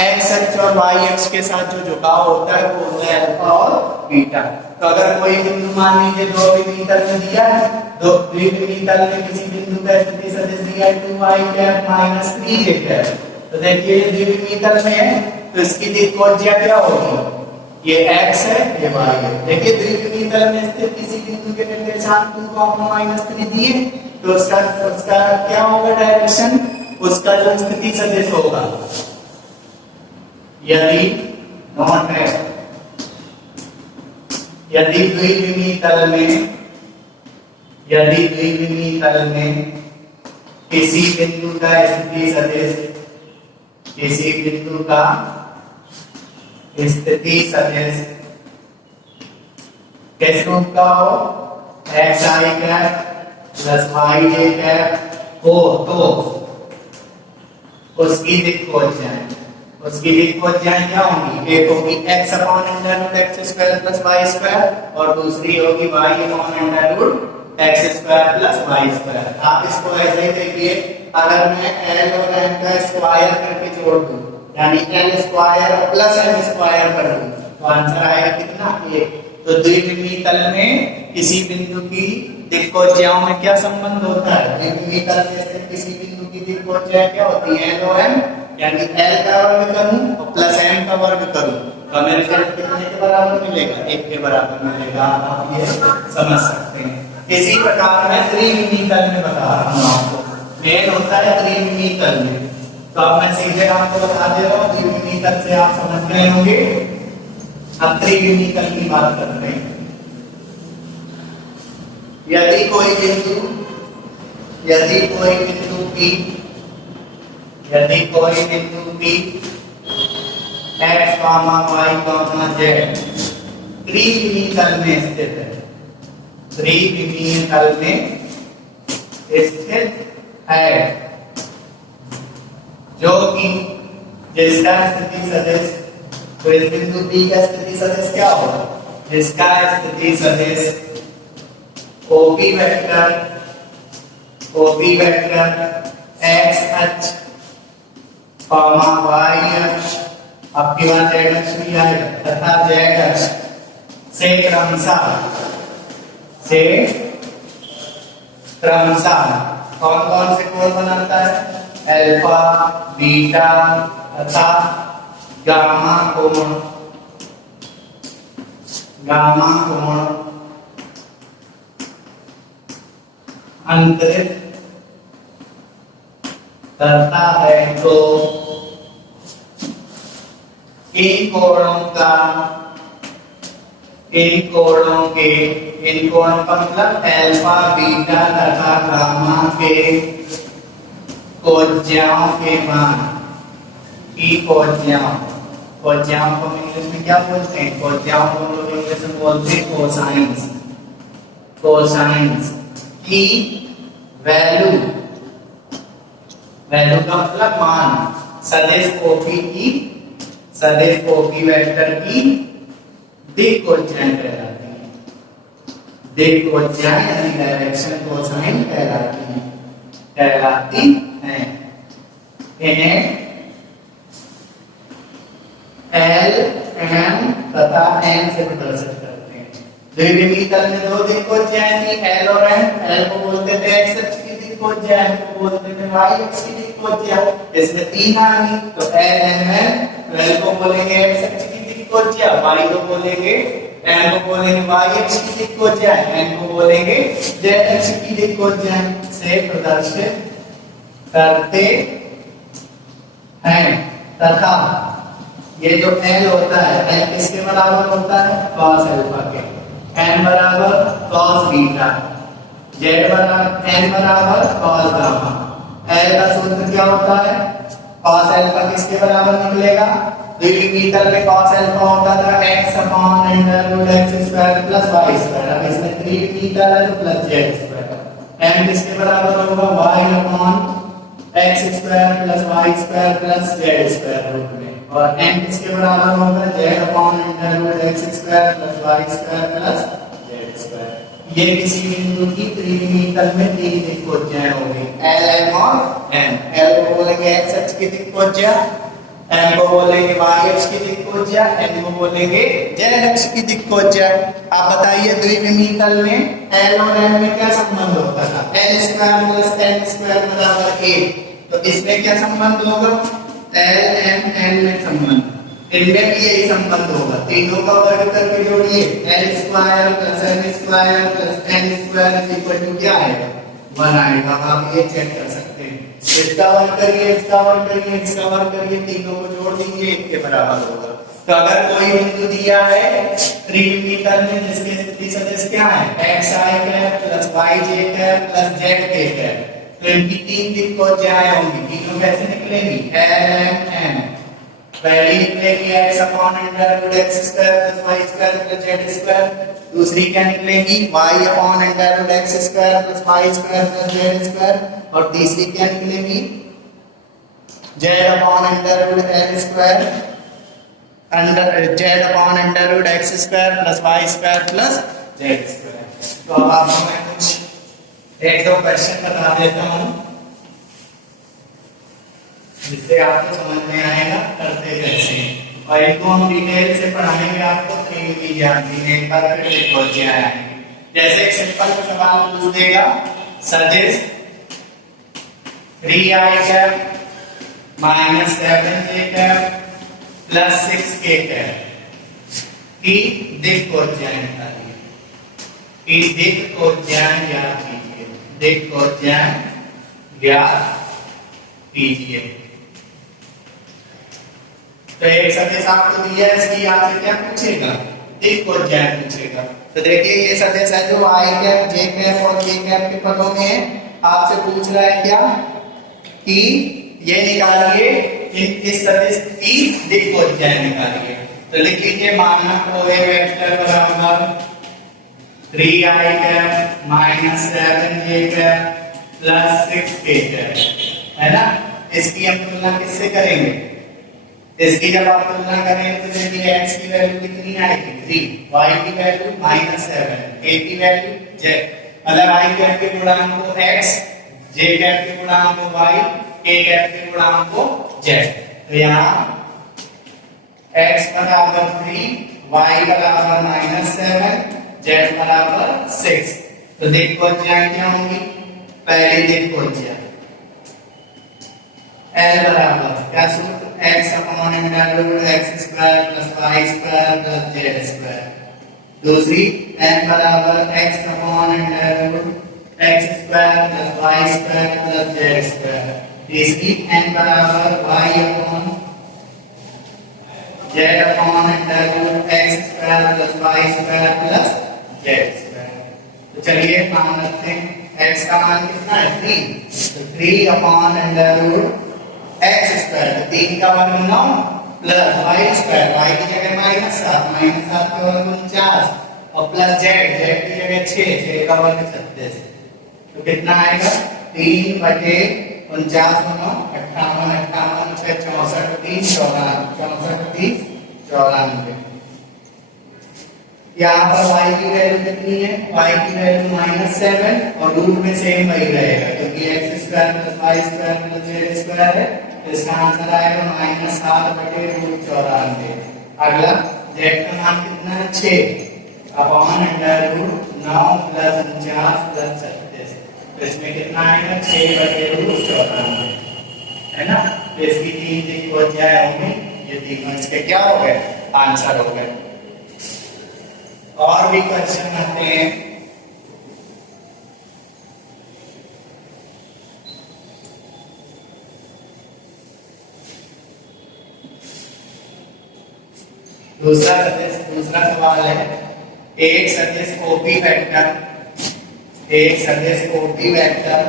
x अक्ष और y अक्ष के साथ जो झुकाव होता है वो होता है अल्फा और बीटा। तो अगर कोई बिंदु मान लीजिए दो द्विविमीय तल में दिया है, दो द्विविमीय तल में किसी बिंदु का स्थिति सदिश दिया है 2y - 3j, तो देखिए ये द्विविमीय तल में है, तो इसकी दिक् कोज्या क्या होगी? ये x है, ये y है। देखिए द्विविमीय तल में स्थित किसी बिंदु के निर्देशांक 2, -3 दिए, तो उसका क्या होगा डायरेक्शन? उसका जो स्थिति सदिश होगा, यदि नॉट है, यदि द्विविमीय तल में किसी बिंदु का स्थिति सदिश, किसी बिंदु का स्थिति सदिश किस रूप का हो? xi प्लस yj हो, तो उसकी दिक् कोज्याएं क्या होंगी? एक होगी x/√x² प्लस y², और दूसरी होगी y/√x² प्लस y²। आप इसको ऐसे ही देखिए, अगर मैं l और m का स्क्वायर करके जोड़ दूं, यानी l² प्लस m² कर दूं, तो आंसर आएगा कितना? 1। तो द्विविमीय तल में किसी बिंदु की दिक्कोज्याओं में क्या संबंध होता है? त्रिविमीय तल में स्थित किसी बिंदु की दिक्कोज्या क्या होती है? एल ओ एम, यानी एल का वर्ग करूं और प्लस एम का वर्ग करूं तो हमें रिजल्ट कितने के बराबर मिलेगा? 1 के बराबर मिलेगा। आप ये समझ सकते हैं। इसी प्रकार मैं त्रिविमीय तल में बता रहा हूं आपको, मेन होता है त्रिविमीय तल में। तो अब मैं सीधे आपको बता दे रहा हूं, त्रिविमीय तल से आप समझ गए होंगे। अब त्रिविमीय तल की बात करते हैं। यदि कोई बिंदु P x, y, z त्रिविमीय तल में स्थित है, त्रिविमीय तल में स्थित है, जो कि जिसका स्थिति सदिश, तो इस बिंदु P का स्थिति सदिश क्या होगा? जिसका स्थिति सदिश OP वेक्टर x अक्ष, y अक्ष, आपके पास z अक्ष भी आएगा, तथा z अक्ष से क्रमशः कौन कौन से कोण बनाता है? अल्फा, बीटा तथा गामा कोण अंतरित करता है। तो इन कोणों का मतलब अल्फा, बीटा तथा गामा के कोज्याओं के मान, कोज्याओं को इंग्लिश में क्या बोलते हैं? कोज्याओं को हम लोग इंग्लिश में बोलते हैं कोसाइंस की वैल्यू का मतलब मान, सदिश OP वेक्टर की दिक्कोज्याएं कहलाती हैं। दिक्कोज्याएं यानी डायरेक्शन कोसाइन कहलाती हैं। इन्हें L, M तथा N से प्रदर्शित करते हैं। द्विविमीय तल में दो दिक्कोज्याएं थी, L और M। L को बोलते थे x अक्ष की दिक्कोज्या, M को बोलते थे y अक्ष की दिक्कोज्या। इसमें 3 आ गई तो L, M, N। L को बोलेंगे x अक्ष की दिक्कोज्या, y को बोलेंगे, M को बोलेंगे y अक्ष की दिक्कोज्या, N को बोलेंगे z अक्ष की दिक्कोज्या से प्रदर्शित करते हैं। तथा ये जो L होता है, L किसके बराबर होता है? cos अल्फा के। M बराबर cos बीटा, Z बराबर N बराबर cos गामा। L का सूत्र क्या होता है? cos अल्फा किसके बराबर निकलेगा? द्विविमीय तल में cos अल्फा होता था x upon under root x square plus y square. अब इसमें त्रिविमीय तल है तो प्लस z स्क्वायर। M किसके बराबर होगा? y upon x square plus y square plus z square root में। और n किसके बराबर होगा? z upon under root x square plus y square plus z square. ये किसी बिंदु की त्रिविमीय तल में 3 दिक्कोज्याएं होंगी, L, M और N। L को बोलेंगे x अक्ष की दिक्कोज्या, M को बोलेंगे y अक्ष की दिक्कोज्या, N को बोलेंगे z अक्ष की दिक्कोज्या। आप बताइए द्विविमीय तल में L और M में क्या संबंध होता था? L square plus N square बराबर 1। तो इसमें क्या संबंध होगा? L, M, N में संबंध, इनमें भी यही संबंध होगा। तीनों का वर्ग करके जोड़िए, L square plus M square plus N square equal to क्या आएगा? 1 आएगा। आप ये चेक कर सकते हैं। इसका वर्ग करिए, इसका वर्ग करिए, इसका वर्ग करिए, तीनों को जोड़ दीजिए, 1 के बराबर होगा। तो अगर कोई बिंदु दिया है त्रिविमीय तल में जिसके स्थिति सदिश क्या है? xi cap plus yj cap plus zk cap, तो इनकी 3 दिक्कोज्याएं होंगी। तीनों कैसे निकलेंगी? L, M, N। पहली निकलेगी x upon under root x square plus y square plus z square. दूसरी क्या निकलेगी? y upon under root x square plus y square plus z square. और तीसरी क्या निकलेगी? z upon under root l square z upon under root x square plus y square plus z square. तो अब आपको मैं कुछ 1-2 क्वेश्चन बता देता हूं जिससे आपको समझ में आएगा करते कैसे, और इनको हम डिटेल से पढ़ाएंगे आपको त्रिविमीय ज्यामिति में। एक बार फिर दिक्कोज्याएं आएंगी। जैसे एक सिंपल सवाल पूछ देगा, सदिश 3i cap minus 7j cap plus 6k cap की दिक् को ज्ञान निकालिए, की दिक् को ज्ञान ज्ञात कीजिए, दिक् को ज्ञान ज्ञात कीजिए। तो एक सदिश आपको दिया है, इसकी यहाँ से क्या पूछेगा, दिक् को ज्ञान पूछेगा। तो देखिए ये सदिश है जो i कैप j कैप और k कैप के पदों में है, आपसे पूछ रहा है क्या कि ये निकालिए इस सदिश की दिक् को ज्ञान निकालिए। तो लिख लीजिए माना OA वेक्टर बराबर 3i cap minus 7j cap plus 6k cap, है ना। इसकी हम तुलना किससे करेंगे, इसकी जब आप तुलना करेंगे तो देखिए x की वैल्यू कितनी आएगी 3, y की वैल्यू -7, k की वैल्यू z, मतलब i कैप के गुणांक को x, j कैप के गुणांक को y, k कैप के गुणांक को z। तो यहाँ x बराबर 3, y बराबर -7, z बराबर 6। तो दिक् को ज्ञान क्या होंगी, पहली दिक् को ज्ञान L बराबर क्या सूत्र, x upon under root x square plus y square plus z square. दूसरी n बराबर x upon under root x square plus y square plus z square. तीसरी n बराबर y upon z upon under root x square plus y square plus z square. तो चलिए मान रखते हैं x का मान कितना है 3, तो 3 upon under root x square, 3 का वर्ग 9 प्लस y स्क्वायर, y की जगह -7 का वर्ग 49 और प्लस z की जगह 6 का वर्ग 36। तो कितना आएगा 3 बटे 49 58 58 64 30 94 94। यहाँ पर y की वैल्यू कितनी है, y की वैल्यू -7 और रूट में सेम वही रहेगा क्योंकि x square plus y square plus z square है। तो इसका आंसर आएगा -7 बटे रूट 94। अगला z का मान कितना है 6 upon under root 9 plus 49 plus 36। तो इसमें कितना आएगा 6 बटे रूट 94, है ना। तो इसकी 3 दिक् को क्या होंगे, ये तीनों इसके क्या हो गए, आंसर हो गए। और भी क्वेश्चन आते हैं, दूसरा सवाल है, एक सदिश OP वेक्टर, एक सदिश OP वेक्टर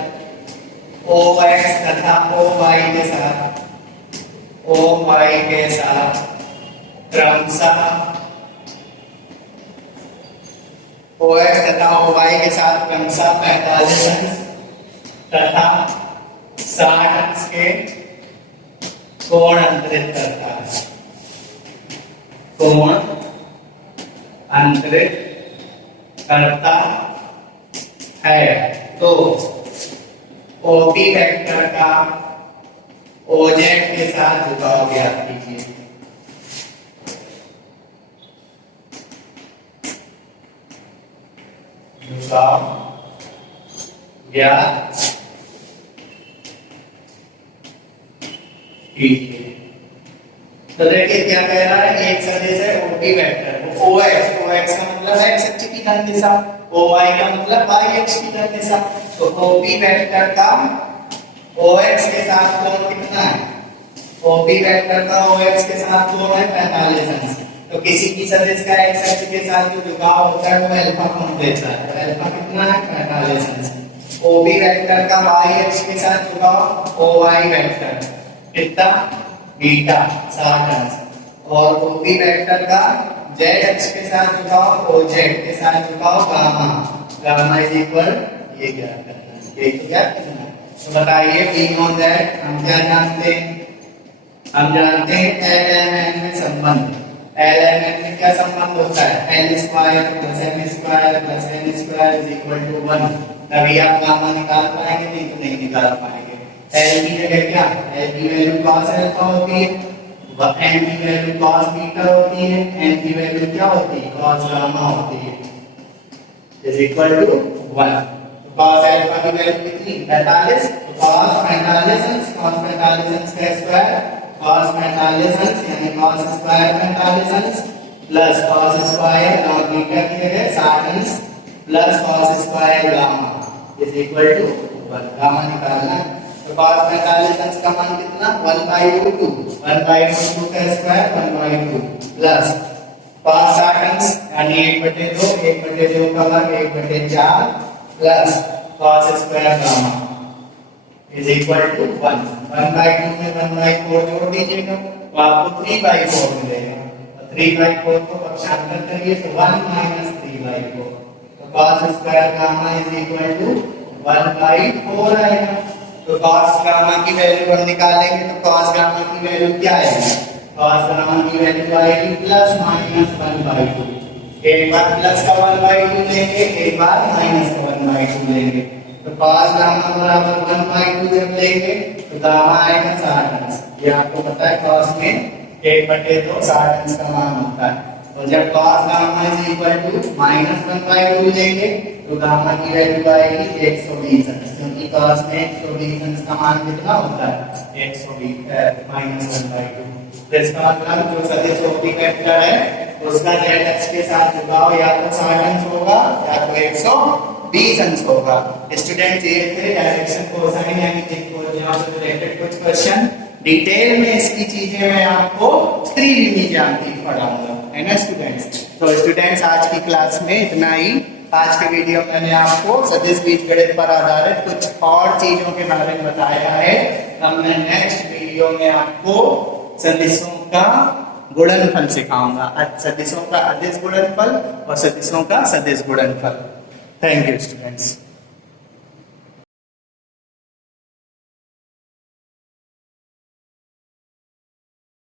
OX तथा OY के साथ क्रमशः OX तथा OY के साथ क्रमशः 45 अंश तथा 60 अंश के कोण अंतरित करता है, कोण अंतरित करता है। तो OP वेक्टर का OZ के साथ झुकाव ज्ञात कीजिए। झुकाव ज्ञात कीजिए। तो देखिए क्या कह रहा है, एक सदिश है OP वेक्टर, वो OX का मतलब x अक्ष की धन दिशा, OY का मतलब y अक्ष की धन दिशा। तो OP वेक्टर का OX के साथ कोण कितना है, OP वेक्टर का OX के साथ कोण है 45 अंश। तो किसी की सदिश का x अक्ष के साथ जो झुकाव होता है वो अल्फा कोण देता है, तो अल्फा कितना है 45 अंश। OB वेक्टर का y अक्ष के साथ झुकाव OY वेक्टर कितना बीटा 60 अंश, और OP वेक्टर का z अक्ष के साथ झुकाव OZ के साथ झुकाव गामा इज इक्वल ये क्या करना है, ये तो क्या करना है। तो बताइए B0Z हम क्या जानते हैं, हम जानते हैं LMN में संबंध, LMN में क्या संबंध होता है L square plus M square plus N square is equal to 1। तभी आप गामा निकाल पाएंगे, नहीं तो नहीं निकाल पाएंगे। L की जगह क्या, L की वैल्यू cos अल्फा होती है, N की वैल्यू cos बीटा होती है, N की वैल्यू क्या होती है cos गामा होती है। Is equal to 1। cos alpha की वैल्यू कितनी 45, तो cos 45 अंश का स्क्वायर cos 45 अंश यानी cos स्क्वायर 45 अंश plus cos square log beta की जगह 60 अंश plus cos square gamma is equal to 1। Gamma निकालना है तो cos 45 अंश का मान कितना 1/2 1/2 का स्क्वायर 1/2 प्लस cos 60 अंश यानी 1/2 1/2 का वर्ग 1/4 plus cos square gamma is equal to 1। 1/2 में 1/4 जोड़ दीजिएगा तो आपको 3/4 मिलेगा। 3/4 को पक्षांतर करिए तो 1 - 3/4 तो cos square gamma is equal to 1/4 आएगा। तो cos गामा की वैल्यू हम निकालेंगे तो cos गामा की वैल्यू क्या आएगी cos गामा की वैल्यू आएगी प्लस माइनस 1/2। एक बार प्लस का 1/2 लेंगे एक बार माइनस का 1/2 लेंगे तो cos गामा बराबर 1/2 जब लेंगे तो गामा आएगा 60 अंश। ये आपको पता है cos में 1/2 60 अंश का मान होता है। तो जब cos gamma is equal to minus 1/2 लेंगे तो गामा की वैल्यू आएगी 120 अंश क्योंकि cos में 120 अंश का मान कितना होता है 120 माइनस 1/2। तो इसका मतलब जो सदिश OP वेक्टर है उसका z अक्ष के साथ झुकाव या तो 60 अंश होगा या तो 120 अंश होगा। स्टूडेंट ये थे डायरेक्शन कोसाइन यानी रिलेटेड कुछ क्वेश्चन। डिटेल में इसकी चीजें मैं आपको त्रिविमीय ज्यामिति पढ़ाऊंगा, है ना स्टूडेंट्स। तो स्टूडेंट्स आज की क्लास में इतना ही। आज के वीडियो में मैंने आपको सदिश बीजगणित पर आधारित कुछ और चीजों के बारे में बताया है। अब मैं नेक्स्ट वीडियो में आपको सदिशों का गुणनफल सिखाऊंगा, सदिशों का अदिश गुणनफल और सदिशों का सदिश गुणनफल। Thank you students.